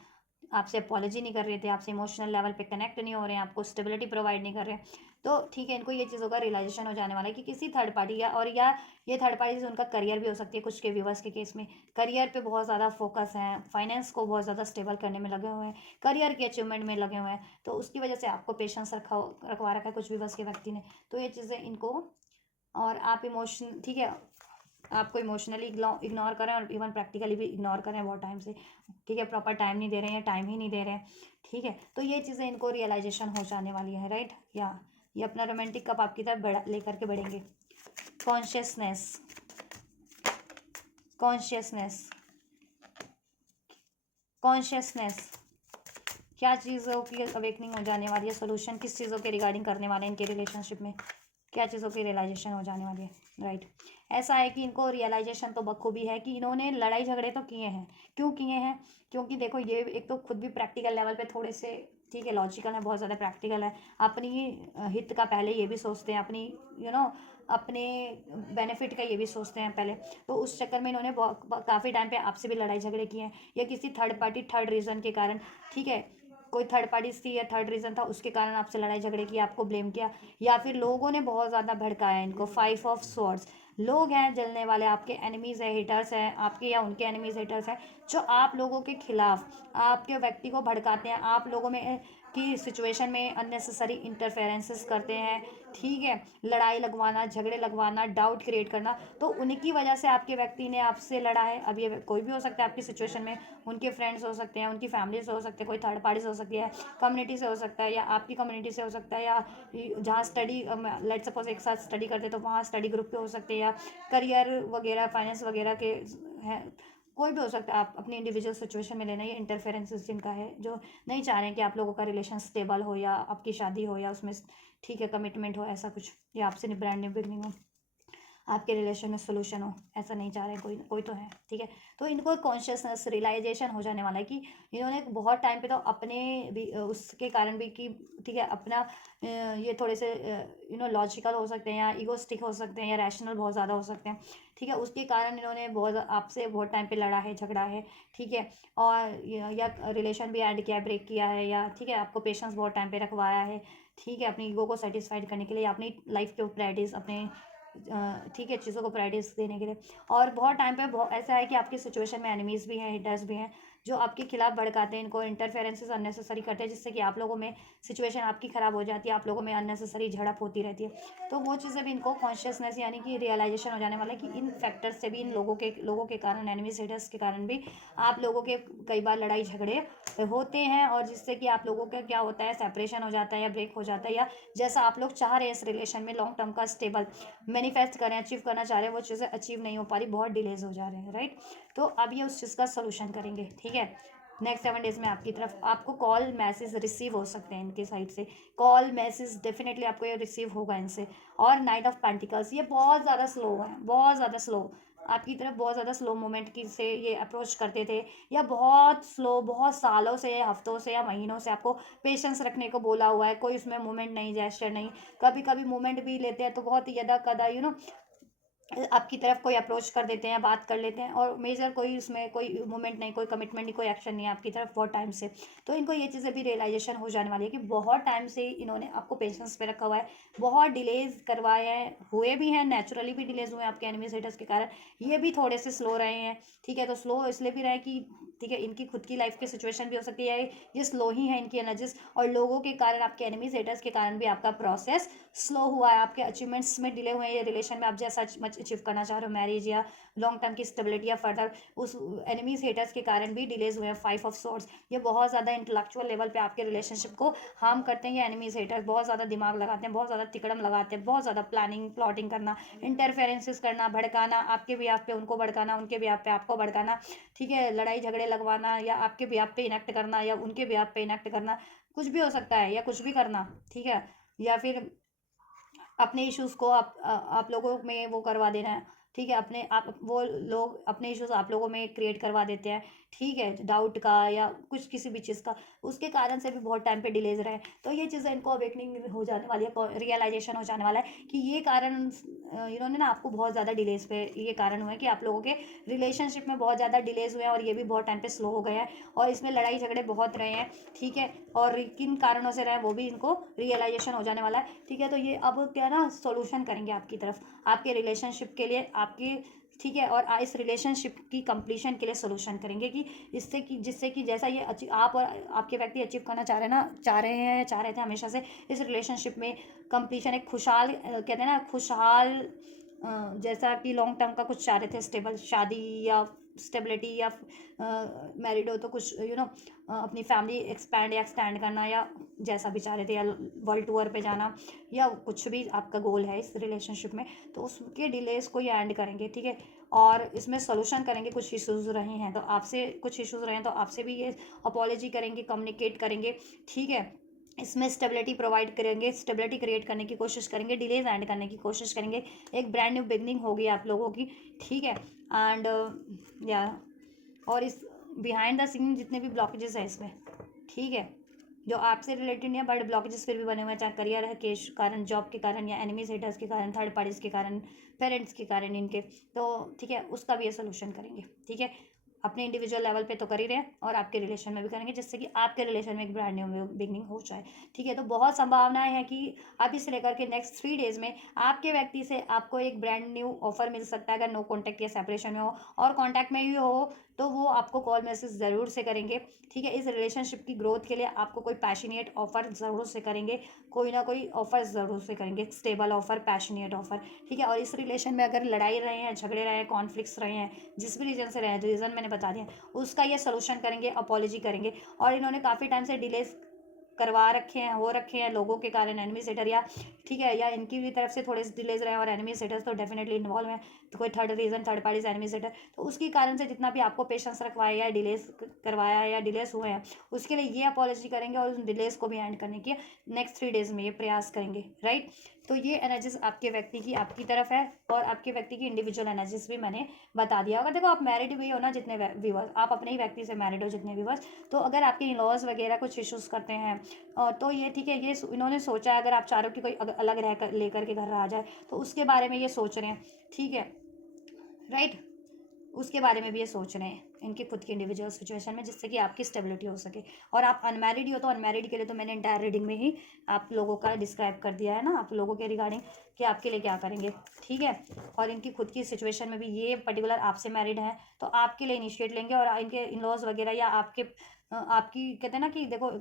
आपसे अपॉलॉजी नहीं कर रहे थे, आपसे इमोशनल लेवल पे कनेक्ट नहीं हो रहे हैं, आपको स्टेबिलिटी प्रोवाइड नहीं कर रहे हैं, तो ठीक है, इनको ये चीज़ों का रियलाइजेशन हो जाने वाला है कि किसी थर्ड पार्टी, या ये थर्ड पार्टी से उनका करियर भी हो सकती है, कुछ के व्यूवर्स के केस में करियर पे बहुत ज़्यादा फोकस है, फाइनेंस को बहुत ज़्यादा स्टेबल करने में लगे हुए हैं, करियर के अचीवमेंट में लगे हुए हैं, तो उसकी वजह से आपको पेशेंस रखवा रखा है कुछ व्यूवर्स के व्यक्ति ने, तो ये चीज़ें इनको, और आप इमोशन, ठीक है, आपको इमोशनली इग्नोर कर रहे हैं और इवन प्रैक्टिकली भी इग्नोर कर रहे हैं बहुत टाइम से, ठीक है, प्रॉपर टाइम नहीं दे रहे हैं, टाइम ही नहीं दे रहे हैं, ठीक है। तो ये चीज़ें इनको रियलाइजेशन हो जाने वाली है, राइट। या ये अपना रोमांटिक कप आपकी तरफ बढ़ा लेकर के बढ़ेंगे। कॉन्शियसनेस, कॉन्शियसनेस, कॉन्शियसनेस, क्या चीज़ों की अवेकनिंग हो जाने वाली है, सोल्यूशन किस चीज़ों के रिगार्डिंग करने वाले हैं इनके रिलेशनशिप में, क्या चीज़ों की रियलाइजेशन हो जाने वाली है, राइट। ऐसा है कि इनको रियलाइजेशन तो बखूबी है कि इन्होंने लड़ाई झगड़े तो किए हैं। क्यों किए हैं? क्योंकि देखो ये एक तो खुद भी प्रैक्टिकल लेवल पे थोड़े से, ठीक है, लॉजिकल है, बहुत ज़्यादा प्रैक्टिकल है, अपनी हित का पहले ये भी सोचते हैं, अपनी अपने बेनिफिट का ये भी सोचते हैं पहले। तो उस चक्कर में इन्होंने काफ़ी टाइम पे आपसे भी लड़ाई झगड़े किए हैं, या किसी थर्ड पार्टी थर्ड रीज़न के कारण, ठीक है, कोई थर्ड पार्टी थी या थर्ड रीज़न था उसके कारण आपसे लड़ाई झगड़े किया, आपको ब्लेम किया, या फिर लोगों ने बहुत ज़्यादा भड़काया इनको। 5 ऑफ स्वॉर्ड्स, लोग हैं जलने वाले, आपके एनिमीज़ हैं, हेटर्स हैं, आपके या उनके एनिमीज़ हेटर्स हैं, जो आप लोगों के खिलाफ आपके व्यक्ति को भड़काते हैं, आप लोगों में की सिचुएशन में अननेसेसरी इंटरफेरेंसेस करते हैं, ठीक है, लड़ाई लगवाना, झगड़े लगवाना, डाउट क्रिएट करना। तो उनकी वजह से आपके व्यक्ति ने आपसे लड़ा है। अब ये कोई भी हो सकता है आपकी सिचुएशन में, उनके फ्रेंड्स हो सकते हैं, उनकी फैमिली से हो सकते हैं, कोई थर्ड पार्टी से हो सकती है, कम्युनिटी से हो सकता है, या आपकी कम्युनिटी से हो सकता है, या जहाँ स्टडी, लेट सपोज एक साथ स्टडी करते तो वहाँ स्टडी ग्रुप पे हो सकते हैं, या करियर वगैरह, फाइनेंस वगैरह के हैं, कोई भी हो सकता है। आप अपनी इंडिविजुअल सिचुएशन में लेना, ये इंटरफेरेंसेस जिनका है, जो नहीं चाह रहे हैं कि आप लोगों का रिलेशन स्टेबल हो, या आपकी शादी हो, या उसमें, ठीक है, कमिटमेंट हो, ऐसा कुछ, या आपसे ब्रांड न्यू बिगनिंग हो, आपके रिलेशन में सोल्यूशन हो, ऐसा नहीं चाह रहे, कोई कोई तो है, ठीक है। तो इनको कॉन्शियसनेस रियलाइजेशन हो जाने वाला है कि इन्होंने बहुत टाइम पे तो अपने भी उसके कारण भी कि, ठीक है, अपना ये थोड़े से लॉजिकल हो सकते हैं, या ईगोस्टिक हो सकते हैं, या रैशनल बहुत ज़्यादा हो सकते हैं, ठीक है, उसके कारण इन्होंने बहुत आपसे बहुत टाइम पे लड़ा है, झगड़ा है, ठीक है, और या रिलेशन भी एंड किया, ब्रेक किया है, या ठीक है, आपको पेशेंस बहुत टाइम पे रखवाया है, ठीक है, अपनी ईगो को सेटिस्फाइड करने के लिए, अपनी लाइफ के प्रायोरिटीज़, अपने ठीक है, चीज़ों को प्रायोरिटीज देने के लिए। और बहुत टाइम पे बहुत ऐसा है कि आपकी सिचुएशन में एनिमीज़ भी हैं, हिटर्स भी हैं, जो आपके खिलाफ भड़काते हैं, इनको इंटरफेरेंसेस अननेसेसरी करते हैं, जिससे कि आप लोगों में सिचुएशन आपकी ख़राब हो जाती है, आप लोगों में अननेसेसरी झड़प होती रहती है। तो वो चीज़ें भी इनको कॉन्शियसनेस यानी कि रियलाइजेशन हो जाने वाला है कि इन फैक्टर्स से भी, इन लोगों के कारण, एनिमीज हिटर्स के कारण भी आप लोगों के कई बार लड़ाई झगड़े होते हैं, और जिससे कि आप लोगों का क्या होता है, सेपरेशन हो जाता है, या ब्रेक हो जाता है, या जैसा आप लोग चाह रहे हैं इस रिलेशन में लॉन्ग टर्म का स्टेबल मैनिफेस्ट करें, अचीव करना चाह रहे हैं, वो चीज़ें अचीव नहीं हो पा रही, बहुत डिलेज हो जा रहे हैं, राइट। तो अब ये उस चीज़ का सोल्यूशन करेंगे, ठीक है। नेक्स्ट 7 डेज में आपकी तरफ आपको कॉल मैसेज रिसीव हो सकते हैं इनके साइड से, कॉल मैसेज डेफिनेटली आपको ये रिसीव होगा इनसे। और नाइट ऑफ पेंटिकल्स, ये बहुत ज़्यादा स्लो है, बहुत ज़्यादा स्लो, आपकी तरफ बहुत ज़्यादा स्लो मोमेंट की से ये अप्रोच करते थे, या बहुत स्लो, बहुत सालों से, हफ्तों से, या महीनों से आपको पेशेंस रखने को बोला हुआ है, कोई उसमें मोमेंट नहीं, जेस्चर नहीं, कभी कभी मोमेंट भी लेते हैं तो बहुत ही यदा कदा आपकी तरफ कोई अप्रोच कर देते हैं, बात कर लेते हैं, और मेजर कोई उसमें कोई मूवमेंट नहीं, कोई कमिटमेंट नहीं, कोई एक्शन नहीं है आपकी तरफ बहुत टाइम से। तो इनको ये चीज़ें भी रियलाइजेशन हो जाने वाली है कि बहुत टाइम से इन्होंने आपको पेशेंस पे रखा हुआ है, बहुत डिलेज करवाए हैं, हुए भी हैं, नेचुरली भी डिलेज हुए हैं आपके एनिमी सेटर्स के कारण, ये भी थोड़े से स्लो रहे हैं, ठीक है। तो स्लो इसलिए भी रहे कि, ठीक है, इनकी खुद की लाइफ की सिचुएशन भी हो सकती है, ये स्लो ही है इनकी एनर्जीज, और लोगों के कारण, आपके एनिमी सेटर्स के कारण भी आपका प्रोसेस स्लो हुआ है, आपके अचीवमेंट्स में डिले हुए हैं, ये रिलेशन में आप जैसा मच अचीव करना चाह रहे हो, मैरिज या लॉन्ग टर्म की स्टेबिलिटी, या फर्दर उस एनिमीज हेटर्स के कारण भी डिलेज हुए हैं। 5 ऑफ स्वॉर्ड्स, ये बहुत ज़्यादा इंटेलेक्चुअल लेवल पे आपके रिलेशनशिप को हार्म करते हैं, ये एनिमीज हेटर्स बहुत ज़्यादा दिमाग लगाते हैं, बहुत ज़्यादा तिकड़म लगाते हैं, बहुत ज़्यादा प्लानिंग प्लॉटिंग करना, इंटरफेरेंसेस करना, भड़काना, आपके भी आप पे उनको भड़काना, उनके भी आप पे आपको भड़काना, ठीक है, लड़ाई झगड़े लगवाना, या आपके भी आप पे इनेक्ट करना, या उनके भी आप पे इनेक्ट करना, कुछ भी हो सकता है, या कुछ भी करना, ठीक है, या फिर अपने इश्यूज़ को आप लोगों में वो करवा देना है, ठीक है, अपने आप वो लोग अपने इश्यूज़ आप लोगों में क्रिएट करवा देते हैं, ठीक है, डाउट का या कुछ किसी भी चीज़ का, उसके कारण से भी बहुत टाइम पे डिलेज रहे। तो ये चीज़ें इनको अवेकनिंग हो जाने वाली है, रियलाइजेशन हो जाने वाला है कि ये कारण इन्होंने ना आपको बहुत ज़्यादा डिलेज पे, ये कारण हुआ है कि आप लोगों के रिलेशनशिप में बहुत ज़्यादा डिलेज हुए हैं, और ये भी बहुत टाइम पे स्लो हो गए हैं, और इसमें लड़ाई झगड़े बहुत रहे हैं, ठीक है, और किन कारणों से रहे वो भी इनको रियलाइजेशन हो जाने वाला है, ठीक है। तो ये अब क्या ना सोल्यूशन करेंगे आपकी तरफ, आपके रिलेशनशिप के लिए, आपकी, ठीक है, और इस रिलेशनशिप की कंप्लीशन के लिए सोल्यूशन करेंगे कि इससे कि जिससे कि जैसा ये आप और आपके व्यक्ति अचीव करना चाह रहे हैं ना, चाह रहे थे हमेशा से, इस रिलेशनशिप में कंप्लीशन एक खुशहाल, कहते हैं ना, खुशहाल जैसा कि लॉन्ग टर्म का कुछ चाह रहे थे, स्टेबल शादी या स्टेबिलिटी, या मैरिड हो तो कुछ अपनी फैमिली एक्सपैंड या एक्सटेंड करना, या जैसा भी चाह रहे थे, या वर्ल्ड टूर पे जाना, या कुछ भी आपका गोल है इस रिलेशनशिप में, तो उसके डिलेस को ये एंड करेंगे, ठीक है। और इसमें सोल्यूशन करेंगे। कुछ इश्यूज रहे हैं तो आपसे, कुछ इश्यूज रहे हैं तो आपसे भी ये अपॉलॉजी करेंगे, कम्युनिकेट करेंगे, ठीक है। इसमें स्टेबिलिटी प्रोवाइड करेंगे, स्टेबिलिटी क्रिएट करने की कोशिश करेंगे, डिलेज एंड करने की कोशिश करेंगे। एक ब्रांड न्यू बिगनिंग होगी आप लोगों की, ठीक है। एंड या और इस बिहाइंड द सीन जितने भी ब्लॉकेजेस हैं इसमें, ठीक है, जो आपसे रिलेटेड नहीं है बट ब्लॉकेजेस फिर भी बने हुए हैं, चाहे करियर है के कारण, जॉब के कारण, या एनिमीज हेटर्स के कारण, थर्ड पार्टीज के कारण, पेरेंट्स के कारण इनके, तो ठीक है, उसका भी ये सोल्यूशन करेंगे, ठीक है। अपने इंडिविजुअल लेवल पे तो कर ही रहे हैं और आपके रिलेशन में भी करेंगे, जिससे कि आपके रिलेशन में एक ब्रांड न्यू बिगनिंग हो जाए, ठीक है। तो बहुत संभावनाएं हैं कि आप इसे लेकर के नेक्स्ट 3 डेज में आपके व्यक्ति से आपको एक ब्रांड न्यू ऑफर मिल सकता है, अगर नो कॉन्टैक्ट या सेपरेशन में हो, और कॉन्टैक्ट में भी हो तो वो आपको कॉल मैसेज ज़रूर से करेंगे, ठीक है। इस रिलेशनशिप की ग्रोथ के लिए आपको कोई पैशनेट ऑफर ज़रूर से करेंगे, कोई ना कोई ऑफर ज़रूर से करेंगे, स्टेबल ऑफर, पैशनेट ऑफर, ठीक है। और इस रिलेशन में अगर लड़ाई रहे हैं, झगड़े रहे हैं, कॉन्फ्लिक्ट्स रहे हैं, जिस भी रीज़न से रहे हैं, रीज़न मैंने बता दिया, उसका ये सोल्यूशन करेंगे, अपॉलॉजी करेंगे। और इन्होंने काफ़ी टाइम से डिले करवा रखे हैं, हो रखे हैं लोगों के कारण, एनिमी सेटर, या ठीक है, या इनकी भी तरफ से थोड़े से डिलेज रहे हैं, और एनिमी सेटर्स तो डेफिनेटली इन्वॉल्व हैं, तो कोई third reason, third party enemy setter, तो उसके कारण से जितना भी आपको पेशेंस रखवाया या डिलेस करवाया या डिलेस हुए हैं, उसके लिए ये अपॉलॉजी करेंगे, और उस डिलेस को भी एंड करने की नेक्स्ट 3 डेज में ये प्रयास करेंगे, राइट। तो ये एनर्जीज आपके व्यक्ति की आपकी तरफ है, और आपके व्यक्ति की इंडिविजुअल एनर्जीज भी मैंने बता दिया। अगर देखो आप मैरिड भी हो ना, जितने व्यूवर्स, आप अपने ही व्यक्ति से मैरिड हो जितने व्यूवर्स, तो अगर आपके इन लॉज वगैरह कुछ इश्यूज करते हैं, तो ये ठीक है, ये इन्होंने सोचा है, अगर आप चारों की कोई अलग रह कर लेकर के घर आ जाए तो उसके बारे में ये सोच रहे हैं, ठीक है, राइट। उसके बारे में भी ये सोच रहे हैं इनकी खुद की इंडिविजुअल सिचुएशन में, जिससे कि आपकी स्टेबिलिटी हो सके। और आप अनमैरिड हो तो अनमैरिड के लिए तो मैंने इंटायर रीडिंग में ही आप लोगों का डिस्क्राइब कर दिया है ना, आप लोगों के रिगार्डिंग कि आपके लिए क्या करेंगे, ठीक है। और इनकी खुद की सिचुएशन में भी ये पर्टिकुलर आपसे मैरिड हैं तो आपके लिए इनिशिएट लेंगे, और इनके इन लॉज वगैरह, या आपके आपकी कहते हैं ना कि देखो,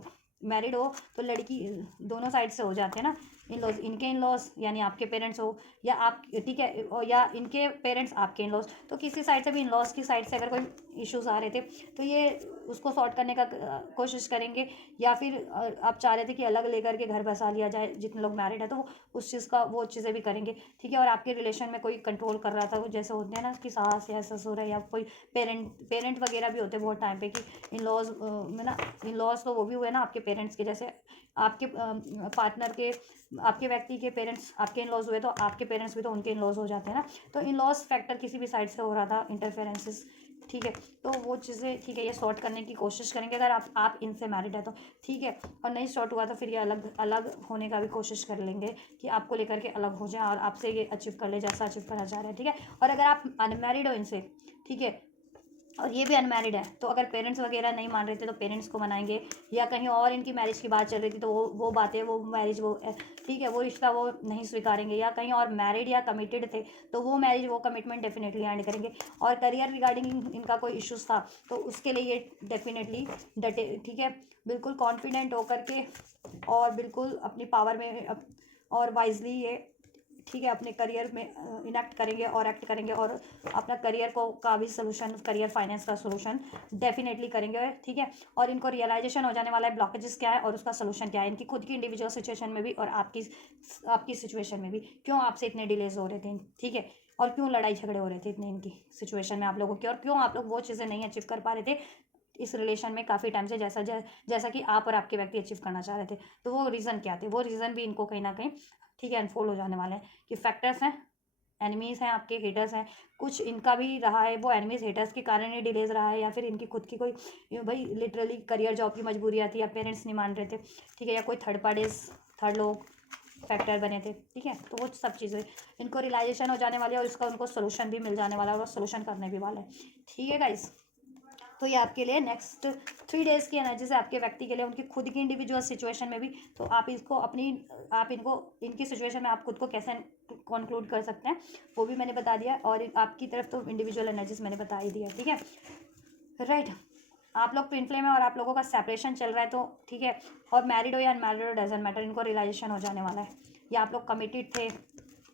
मैरिड हो तो लड़की दोनों साइड से हो जाते हैं ना, इन लॉज, इनके इन लॉज यानी आपके पेरेंट्स हो, या आप, ठीक है, या इनके पेरेंट्स आपके इन लॉज, तो किसी साइड से भी इन लॉज की साइड से अगर कोई इश्यूज आ रहे थे तो ये उसको सॉर्ट करने का कोशिश करेंगे, या फिर आप चाह रहे थे कि अलग लेकर के घर बसा लिया जाए जितने लोग मैरिड है, तो उस चीज़ का वो चीज़ें भी करेंगे, ठीक है। और आपके रिलेशन में कोई कंट्रोल कर रहा था, जैसे होते हैं ना कि सास या ससुर है, या कोई पेरेंट वगैरह भी होते हैं बहुत टाइम पे, कि इन लॉज में ना, इन लॉज तो वो भी हुए ना आपके पेरेंट्स के, जैसे आपके पार्टनर के, आपके व्यक्ति के पेरेंट्स आपके इन लॉज हुए तो आपके पेरेंट्स भी तो उनके इन लॉज हो जाते हैं ना, तो इन लॉज फैक्टर किसी भी साइड से हो रहा था, इंटरफेरेंसेस, ठीक है। तो वो चीज़ें, ठीक है, ये सॉर्ट करने की कोशिश करेंगे अगर आप इनसे मैरिड है तो, ठीक है। और नहीं सॉर्ट हुआ तो फिर ये अलग अलग होने का भी कोशिश कर लेंगे, कि आपको लेकर के अलग हो जाए और आपसे ये अचीव कर ले जैसा अचीव करना चाह रहे हैं, ठीक है। और अगर आप अनमैरिड हो इनसे, ठीक है, और ये भी अनमैरिड है, तो अगर पेरेंट्स वगैरह नहीं मान रहे थे तो पेरेंट्स को मनाएंगे, या कहीं और इनकी मैरिज की बात चल रही थी तो वो बातें, वो मैरिज, वो ठीक है, वो रिश्ता वो नहीं स्वीकारेंगे, या कहीं और मैरिड या कमिटेड थे तो वो मैरिज, वो कमिटमेंट डेफिनेटली एंड करेंगे। और करियर रिगार्डिंग इनका कोई इश्यूज था तो उसके लिए ये डेफिनेटली डटे, ठीक है, बिल्कुल कॉन्फिडेंट होकर के, और बिल्कुल अपनी पावर में और वाइजली ये, ठीक है, अपने करियर में इनेक्ट करेंगे और एक्ट करेंगे, और अपना करियर को का भी सोल्यूशन, करियर फाइनेंस का सोल्यूशन डेफिनेटली करेंगे, ठीक है। और इनको रियलाइजेशन हो जाने वाला है ब्लॉकेजेस क्या है और उसका सोल्यूशन क्या है, इनकी खुद की इंडिविजुअल सिचुएशन में भी और आपकी सिचुएशन में भी, क्यों आपसे इतने डिलेज हो रहे थे, ठीक है, और क्यों लड़ाई झगड़े हो रहे थे इतने इनकी सिचुएशन में आप लोगों की, और क्यों आप लोग वो चीज़ें नहीं अचीव कर पा रहे थे इस रिलेशन में काफ़ी टाइम से, जैसा कि आप और आपके व्यक्ति अचीव करना चाह रहे थे। तो वो रीज़न क्या थे, वो रीज़न भी इनको कहीं ना कहीं, ठीक है, अनफोल्ड हो जाने वाले हैं, कि फैक्टर्स हैं, एनिमीज़ हैं, आपके हेटर्स हैं, कुछ इनका भी रहा है, वो एनिमीज़ हेटर्स के कारण ही डिलेज रहा है, या फिर इनकी खुद की कोई भाई लिटरली करियर जॉब की मजबूरियाँ थी, या पेरेंट्स नहीं मान रहे थे, ठीक है, या कोई थर्ड पार्टीज, थर्ड लोग फैक्टर बने थे, ठीक है। तो वो सब चीज़ें इनको रियलाइजेशन हो जाने वाली है, और इसका उनको सोल्यूशन भी मिल जाने वाला है, और सोल्यूशन करने भी वाला है, ठीक है गाइस। तो ये आपके लिए नेक्स्ट 3 डेज़ की एनर्जी से आपके व्यक्ति के लिए, उनकी खुद की इंडिविजुअल सिचुएशन में भी, तो आप इसको अपनी, आप इनको इनकी सिचुएशन में आप खुद को कैसे कंक्लूड कर सकते हैं वो भी मैंने बता दिया, और आपकी तरफ तो इंडिविजुअल एनर्जीज मैंने बता ही दिया, ठीक है, राइट। आप लोग ट्विन फ्लेम है और आप लोगों का सेपरेशन चल रहा है तो ठीक है, और मैरिड हो या अनमैरिड हो डजेंट मैटर, इनको रियलाइजेशन हो जाने वाला है, या आप लोग कमिटेड थे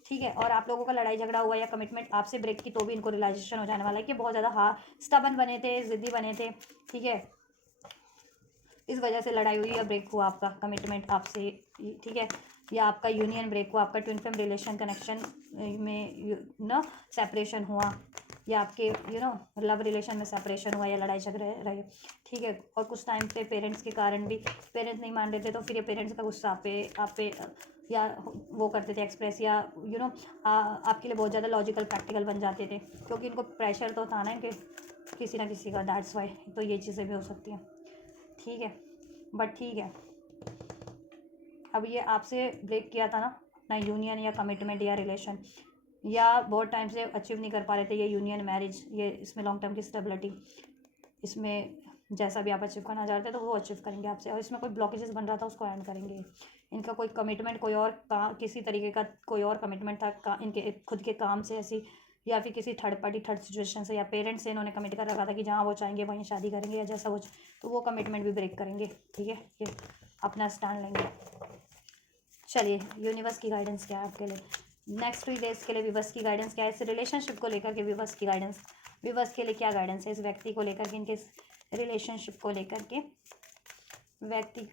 ठीक है। और आप लोगों का लड़ाई झगड़ा हुआ या कमिटमेंट आपसे ब्रेक की तो भी इनको रियलाइजेशन हो जाने वाला है कि बहुत ज़्यादा स्टबन बने थे, ज़िद्दी बने थे, ठीक है, इस वजह से लड़ाई हुई या ब्रेक हुआ आपका कमिटमेंट आपसे, ठीक है, या आपका यूनियन ब्रेक हुआ, आपका ट्विन फ्लेम रिलेशन कनेक्शन में सेपरेशन हुआ, या आपके लव रिलेशन में सेपरेशन हुआ या लड़ाई झगड़े रहे, ठीक है। और कुछ टाइम पे पेरेंट्स के कारण भी पेरेंट्स नहीं मान रहे थे, तो फिर ये पेरेंट्स का गुस्सा आप पे या वो करते थे एक्सप्रेस, या आपके लिए बहुत ज़्यादा लॉजिकल प्रैक्टिकल बन जाते थे, क्योंकि इनको प्रेशर तो था ना कि किसी ना किसी का, दैट्स वाई। तो ये चीज़ें भी हो सकती हैं, ठीक है। बट ठीक है, अब ये आपसे ब्रेक किया था ना अपना यूनियन या कमिटमेंट या रिलेशन, या बहुत टाइम से अचीव नहीं कर पा रहे थे ये यूनियन, मैरिज, ये इसमें लॉन्ग टर्म की स्टेबिलिटी, इसमें जैसा भी आप अचीव करना चाहते हैं तो वो अचीव करेंगे आपसे। और इसमें कोई ब्लॉकेजेस बन रहा था उसको एंड करेंगे। इनका कोई कमिटमेंट, कोई और किसी तरीके का कोई और कमिटमेंट था इनके खुद के काम से ऐसी, या फिर किसी थर्ड पार्टी थर्ड सिचुएशन से, या पेरेंट्स से इन्होंने कमिट कर रखा था कि जहाँ वो चाहेंगे वहीं शादी करेंगे या जैसा वो, तो वो कमिटमेंट भी ब्रेक करेंगे, ठीक है। ये अपना स्टैंड लेंगे। चलिए, यूनिवर्स की गाइडेंस क्या है आपके लिए नेक्स्ट 3 डेज के लिए? विवर्स की गाइडेंस क्या है इस रिलेशनशिप को लेकर के? विवर्स की गाइडेंस, विवर्स के लिए क्या गाइडेंस है इस व्यक्ति को लेकर के, इनके रिलेशनशिप को लेकर के, व्यक्ति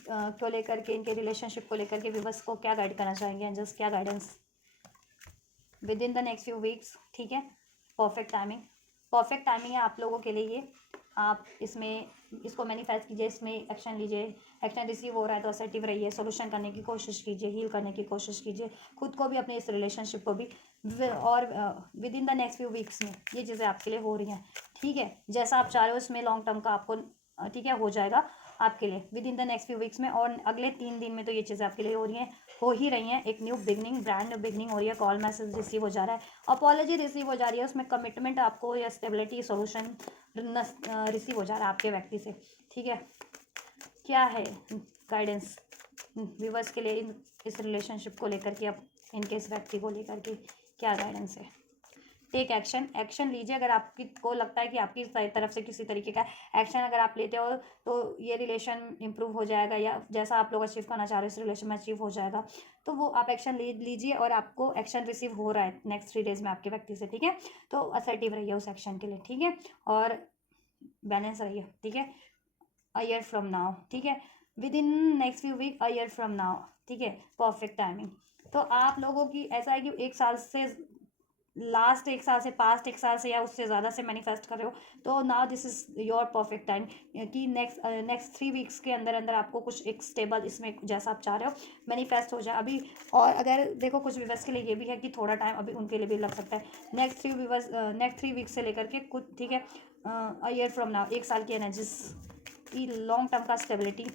को लेकर के, इनके रिलेशनशिप को लेकर के विवर्स को क्या गाइड करना चाहेंगे एंजल्स? क्या guidance with in the next few weeks, ठीक है। परफेक्ट टाइमिंग है आप लोगों के लिए ये। आप इसको मैनिफेस्ट कीजिए, इसमें एक्शन लीजिए। एक्शन रिसीव हो रहा है तो असर्टिव रहिए, सोल्यूशन करने की कोशिश कीजिए, हील करने की कोशिश कीजिए खुद को भी, अपने इस रिलेशनशिप को भी। और with in the next few weeks में ये चीज़ें आपके लिए हो रही हैं, ठीक है। जैसा आप चाह रहे हो इसमें लॉन्ग टर्म का आपको, ठीक है, हो जाएगा आपके लिए with in the next few weeks में। और अगले 3 दिन में तो ये चीज़ें आपके लिए हो ही रही हैं। एक new beginning, brand new beginning हो रही है। कॉल मैसेज रिसीव हो जा रहा है, अपॉलॉजी रिसीव हो जा रही है, उसमें कमिटमेंट आपको या स्टेबिलिटी सोल्यूशन रिसीव हो जा रहा है आपके व्यक्ति से, ठीक है। क्या है गाइडेंस व्यूवर्स के लिए इस रिलेशनशिप को लेकर के? अब इनके इस व्यक्ति को लेकर के क्या गाइडेंस है? टेक एक्शन लीजिए। अगर आपकी को लगता है कि आपकी तरफ से किसी तरीके का एक्शन अगर आप लेते हो तो ये रिलेशन इंप्रूव हो जाएगा, या जैसा आप लोग अचीव करना चाह रहे हो इस रिलेशन में अचीव हो जाएगा, तो वो आप एक्शन लीजिए। और आपको एक्शन रिसीव हो रहा है नेक्स्ट 3 डेज में आपके व्यक्ति से, ठीक है। तो असर्टिव रहिए उस एक्शन के लिए, ठीक है, और बैलेंस रहिए, ठीक है। अ ईयर फ्रॉम नाउ, ठीक है, within next few week, a year from now, ठीक है, परफेक्ट टाइमिंग। तो आप लोगों की ऐसा है कि 1 साल से लास्ट, 1 साल से पास्ट 1 साल से या उससे ज़्यादा से मैनिफेस्ट कर रहे हो, तो now this is your perfect time कि नेक्स्ट 3 वीक्स के अंदर अंदर आपको कुछ एक स्टेबल, इसमें जैसा आप चाह रहे हो मैनिफेस्ट हो जाए अभी। और अगर देखो कुछ व्यूवर्स के लिए ये भी है कि थोड़ा टाइम अभी उनके लिए भी लग सकता है नेक्स्ट 3 वीक्स से लेकर के कुछ, ठीक है, अ ईयर फ्रॉम नाउ, 1 साल की एनर्जीज की लॉन्ग टर्म का स्टेबिलिटी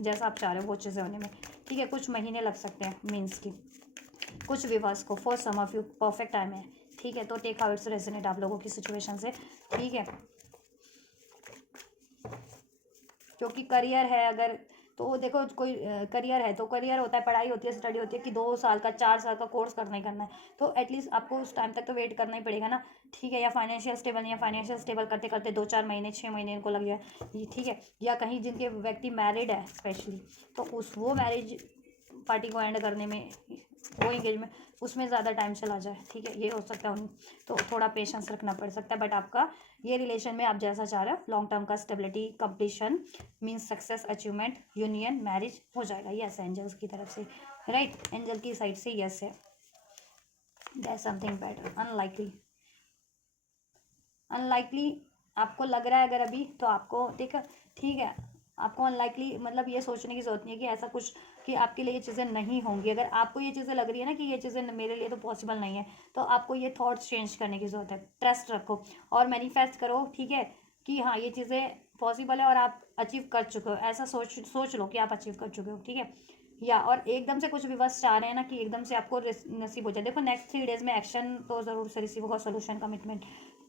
जैसा आप चाह रहे हो वो चीज़ें होने में, ठीक है, कुछ महीने लग सकते हैं मीन्स की कुछ व्यूवर्स को। For some of you perfect time है, ठीक है। तो टेक हाउ इट्स रेजोनेट आप लोगों की सिचुएशन से, ठीक है। क्योंकि करियर है अगर, तो देखो कोई करियर है तो करियर होता है, पढ़ाई होती है, स्टडी होती है कि 2 साल का 4 साल का कोर्स करना ही करना है, तो एटलीस्ट आपको उस टाइम तक तो वेट करना ही पड़ेगा ना, ठीक है। या फाइनेंशियल स्टेबल करते करते 2-4 महीने 6 महीने इनको लग जाए, ठीक है। या कहीं जिनके व्यक्ति मैरिड है स्पेशली, तो वो मैरिज पार्टी को एंड करने में, वो इंगेजमेंट उसमें ज़्यादा टाइम चला जाए, ठीक है, ये हो सकता है उन, तो थोड़ा पेशेंस रखना पड़ सकता है। बट आपका ये रिलेशन में आप जैसा चाह रहे हो लॉन्ग टर्म का stability, completion means success, achievement, union, marriage हो जाएगा, यस एंजल्स की तरफ से, राइट, एंजल की साइड से यस है। दैट्स समथिंग बेटर, अनलाइकली आपको लग रहा है अगर अभी, तो आपको देखा, ठीक है, आपको अनलाइकली मतलब ये सोचने की जरूरत नहीं है कि ऐसा कुछ कि आपके लिए ये चीज़ें नहीं होंगी। अगर आपको ये चीज़ें लग रही है ना कि ये चीज़ें मेरे लिए तो पॉसिबल नहीं है, तो आपको ये थॉट्स चेंज करने की ज़रूरत है। ट्रस्ट रखो और मैनिफेस्ट करो, ठीक है, कि हाँ ये चीज़ें पॉसिबल है और आप अचीव कर चुके हो। ऐसा सोच लो कि आप अचीव कर चुके हो, ठीक है। या और एकदम से कुछ भी बस चाह रहे हैं ना कि एकदम से आपको नसीब हो जाए। देखो नेक्स्ट 3 डेज में एक्शन तो ज़रूर से रिसीव होगा, सोल्यूशन, कमिटमेंट,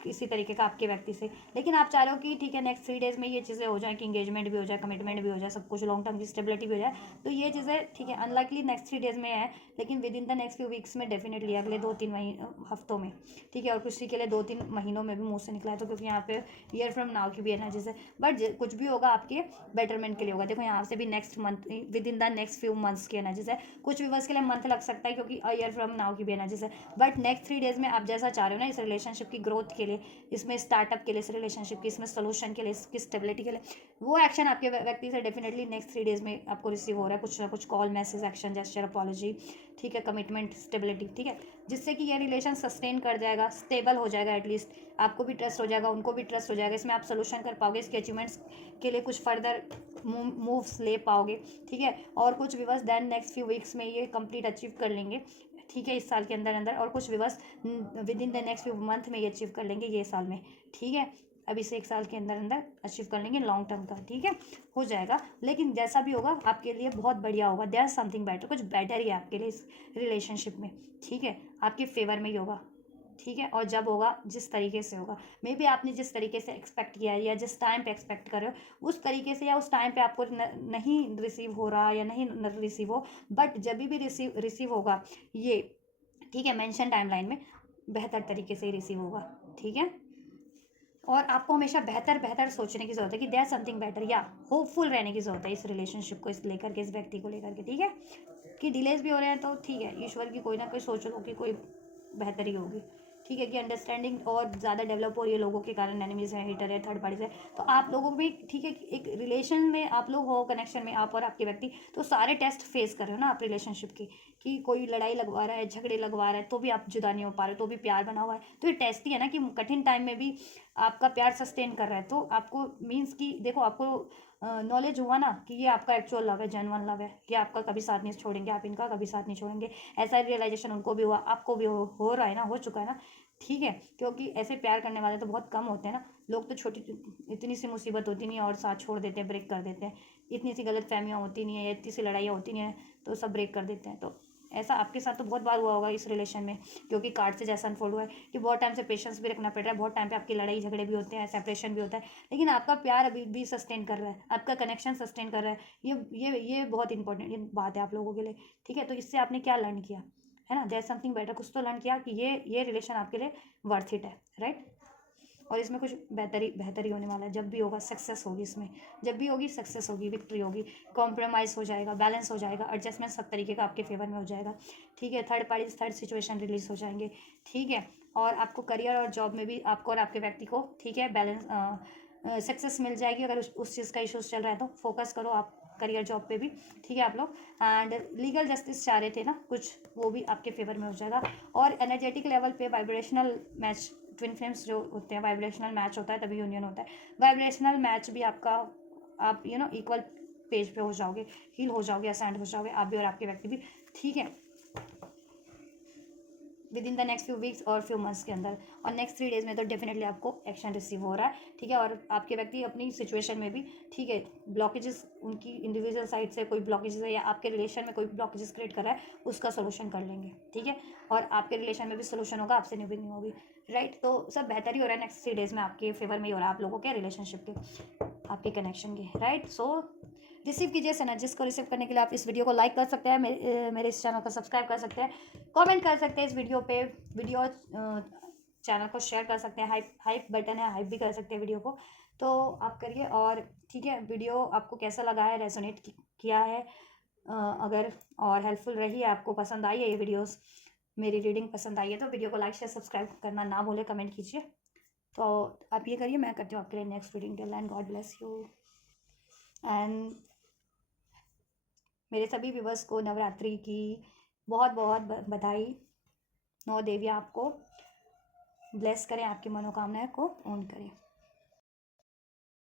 किसी तरीके का आपके व्यक्ति से, लेकिन आप चाह रहे हो कि ठीक है नेक्स्ट 3 डेज़ में ये चीज़ें हो जाए कि इंगेजमेंट भी हो जाए, कमिटमेंट भी हो जाए, सब कुछ लॉन्ग टर्म की स्टेबिलिटी भी हो जाए। तो ये चीज़ें ठीक है अनलाइकली नेक्स्ट 3 डेज़ में है, लेकिन with in the next few weeks में डेफिनेटली अगले 2-3 हफ्तों में, ठीक है। और किसी के लिए 2-3 महीनों में भी मुँह से निकला है, तो क्योंकि यहाँ पे ईयर फ्रॉम नाउ की भी एनर्जीज है, बट कुछ भी होगा आपके बेटरमेंट के लिए होगा। देखो यहाँ से भी next month, with in the next few months की एनर्जीज है। कुछ व्यूअर्स के लिए मंथ लग सकता है क्योंकि ईयर फ्रॉम नाउ की भी एनर्जीज है, बट नेक्स्ट 3 डेज में आप जैसा चाह रहे हो ना इस रिलेशनशिप की ग्रोथ के लिए, इसमें स्टार्टअप के लिए, इस रिलेशनशिप की इसमें सोल्यूशन के लिए, इसकी स्टेबिलिटी के लिए, वो एक्शन आपके व्यक्ति से डेफिनेटली नेक्स्ट 3 डेज में आपको रिसीव हो रहा है। कुछ ना कुछ call, message, action, gesture, apology, ठीक है, कमिटमेंट, स्टेबिलिटी, ठीक है, जिससे कि ये रिलेशन सस्टेन कर जाएगा, स्टेबल हो जाएगा, एटलीस्ट आपको भी ट्रस्ट हो जाएगा, उनको भी ट्रस्ट हो जाएगा। इसमें आप सोल्यूशन कर पाओगे, इसके अचीवमेंट्स के लिए कुछ फर्दर मूव्स ले पाओगे, ठीक है। और कुछ viewers then next few weeks में ये कंप्लीट अचीव कर लेंगे, ठीक है, इस साल के अंदर अंदर। और कुछ weavers with in the next few month में ये अचीव कर लेंगे ये साल में, ठीक है। अभी से 1 साल के अंदर अंदर अचीव कर लेंगे लॉन्ग टर्म का, ठीक है, हो जाएगा। लेकिन जैसा भी होगा आपके लिए बहुत बढ़िया होगा। देयर समथिंग बेटर, कुछ बेटर ही है आपके लिए इस रिलेशनशिप में, ठीक है, आपके फेवर में ही होगा, ठीक है। और जब होगा जिस तरीके से होगा, मे बी आपने जिस तरीके से एक्सपेक्ट किया है या जिस टाइम पे एक्सपेक्ट कर रहे हो उस तरीके से, या उस टाइम पे आपको नहीं रिसीव हो रहा या नहीं रिसीव हो, बट जब भी रिसीव होगा ये, ठीक है, मेंशन टाइमलाइन में बेहतर तरीके से ही रिसीव होगा, ठीक है। और आपको हमेशा बेहतर बेहतर सोचने की ज़रूरत है कि देयर समथिंग बेटर, या होपफुल रहने की ज़रूरत है इस रिलेशनशिप को इस लेकर के, इस व्यक्ति को लेकर के, ठीक है। कि डिलेज भी हो रहे हैं तो ठीक है, ईश्वर की कोई ना कोई सोच लो कि कोई बेहतरी होगी, ठीक है। कि अंडरस्टैंडिंग और ज़्यादा डेवलप हो रही है लोगों के कारण, एनिमीज है, हेटर है, थर्ड पार्टीज है, तो आप लोगों में ठीक है एक रिलेशन में आप लोग हो, कनेक्शन में आप और आपके व्यक्ति, तो सारे टेस्ट फेस कर रहे हो ना आप रिलेशनशिप की, कि कोई लड़ाई लगवा रहा है, झगड़े लगवा रहा है, तो भी आप जुदा नहीं हो पा रहे, तो भी प्यार बना हुआ है, तो ये टेस्ट ही है ना कि कठिन टाइम में भी आपका प्यार सस्टेन कर रहा है। तो आपको मीन्स कि देखो आपको नॉलेज हुआ ना कि ये आपका एक्चुअल लव है, जेन्युइन लव है, ये आपका कभी साथ नहीं छोड़ेंगे, आप इनका कभी साथ नहीं छोड़ेंगे। ऐसा रियलाइजेशन उनको भी हुआ, आपको भी हो रहा है ना, हो चुका है ना, ठीक है। क्योंकि ऐसे प्यार करने वाले तो बहुत कम होते हैं ना, लोग तो छोटी इतनी सी मुसीबत होती नहीं है और साथ छोड़ देते हैं, ब्रेक कर देते हैं, इतनी सी गलत फहमियाँ होती नहीं है, इतनी सी लड़ाइयाँ होती नहीं है, तो सब ब्रेक कर देते हैं। तो ऐसा आपके साथ तो बहुत बार हुआ होगा इस रिलेशन में, क्योंकि कार्ड से जैसा अनफोल्ड हुआ है कि बहुत टाइम से पेशेंस भी रखना पड़ रहा है, बहुत टाइम पे आपकी लड़ाई झगड़े भी होते हैं, सेपरेशन भी होता है, लेकिन आपका प्यार अभी भी सस्टेन कर रहा है, आपका कनेक्शन सस्टेन कर रहा है। ये बहुत इंपॉर्टेंट बात है आप लोगों के लिए, ठीक है। तो इससे आपने क्या लर्न किया है ना, देयर समथिंग बेटर, कुछ तो लर्न किया कि ये रिलेशन आपके लिए वर्थ इट है, राइट। और इसमें कुछ बेहतरी होने वाला है, जब भी होगा सक्सेस होगी, इसमें जब भी होगी सक्सेस होगी, विक्ट्री होगी, कॉम्प्रोमाइज़ हो जाएगा, बैलेंस हो जाएगा, एडजस्टमेंट सब तरीके का आपके फेवर में हो जाएगा, ठीक है। Third party third situation release हो जाएंगे, ठीक है। और आपको करियर और जॉब में भी आपको और आपके व्यक्ति को, ठीक है, बैलेंस सक्सेस मिल जाएगी। अगर उस चीज़ का इशूज़ चल रहा है तो फोकस करो आप करियर जॉब पे भी, ठीक है आप लोग। एंड लीगल जस्टिस चाह रहे थे ना कुछ, वो भी आपके फेवर में हो जाएगा। और एनर्जेटिक लेवल पे वाइब्रेशनल मैच, ट्विन फ्लेम्स जो होते हैं वाइब्रेशनल मैच होता है तभी यूनियन होता है, वाइब्रेशनल मैच भी आपका, आप इक्वल पेज पे हो जाओगे, हील हो जाओगे, असेंड हो जाओगे आप भी और आपके व्यक्ति भी, ठीक है, with in the next few weeks और फ्यू मंथ्स के अंदर। और नेक्स्ट 3 डेज में तो डेफिनेटली आपको एक्शन रिसीव हो रहा है, ठीक है। और आपके व्यक्ति अपनी सिचुएशन में भी, ठीक है, ब्लॉकेजेस उनकी इंडिविजुअल साइड से कोई ब्लॉकेजेस है या आपके रिलेशन में कोई ब्लॉकेजेस क्रिएट कर रहा है, उसका सोल्यूशन कर लेंगे, ठीक है। और आपके रिलेशन में भी सोल्यूशन होगा, आपसे नहीं नहीं होगी, राइट। तो सब बेहतर ही हो रहा है नेक्स्ट 3 डेज में, आपके फेवर में ही हो रहा है, आप लोगों के रिलेशनशिप के, आपके कनेक्शन के, राइट। सो रिसीव कीजिए इस एनर्जीज को। रिसीव करने के लिए आप इस वीडियो को लाइक कर सकते हैं, मेरे इस चैनल को सब्सक्राइब कर सकते हैं, कमेंट कर सकते हैं इस वीडियो पे, वीडियो चैनल को शेयर कर सकते हैं, हाइप बटन है, हाइप भी कर सकते हैं वीडियो को, तो आप करिए। और ठीक है, वीडियो आपको कैसा लगा है, रेजोनेट किया है अगर, और हेल्पफुल रही है, आपको पसंद आई है ये वीडियोस, मेरी रीडिंग पसंद आई है, तो वीडियो को लाइक शेयर सब्सक्राइब करना ना भूलें, कमेंट कीजिए। तो आप ये करिए, मैं करती हूँ आपके लिए next reading. Till then God bless you. And मेरे सभी व्यूवर्स को नवरात्रि की बहुत बहुत बधाई। 9 देवियाँ आपको ब्लेस करें, आपकी मनोकामनाएं को पूर्ण करें।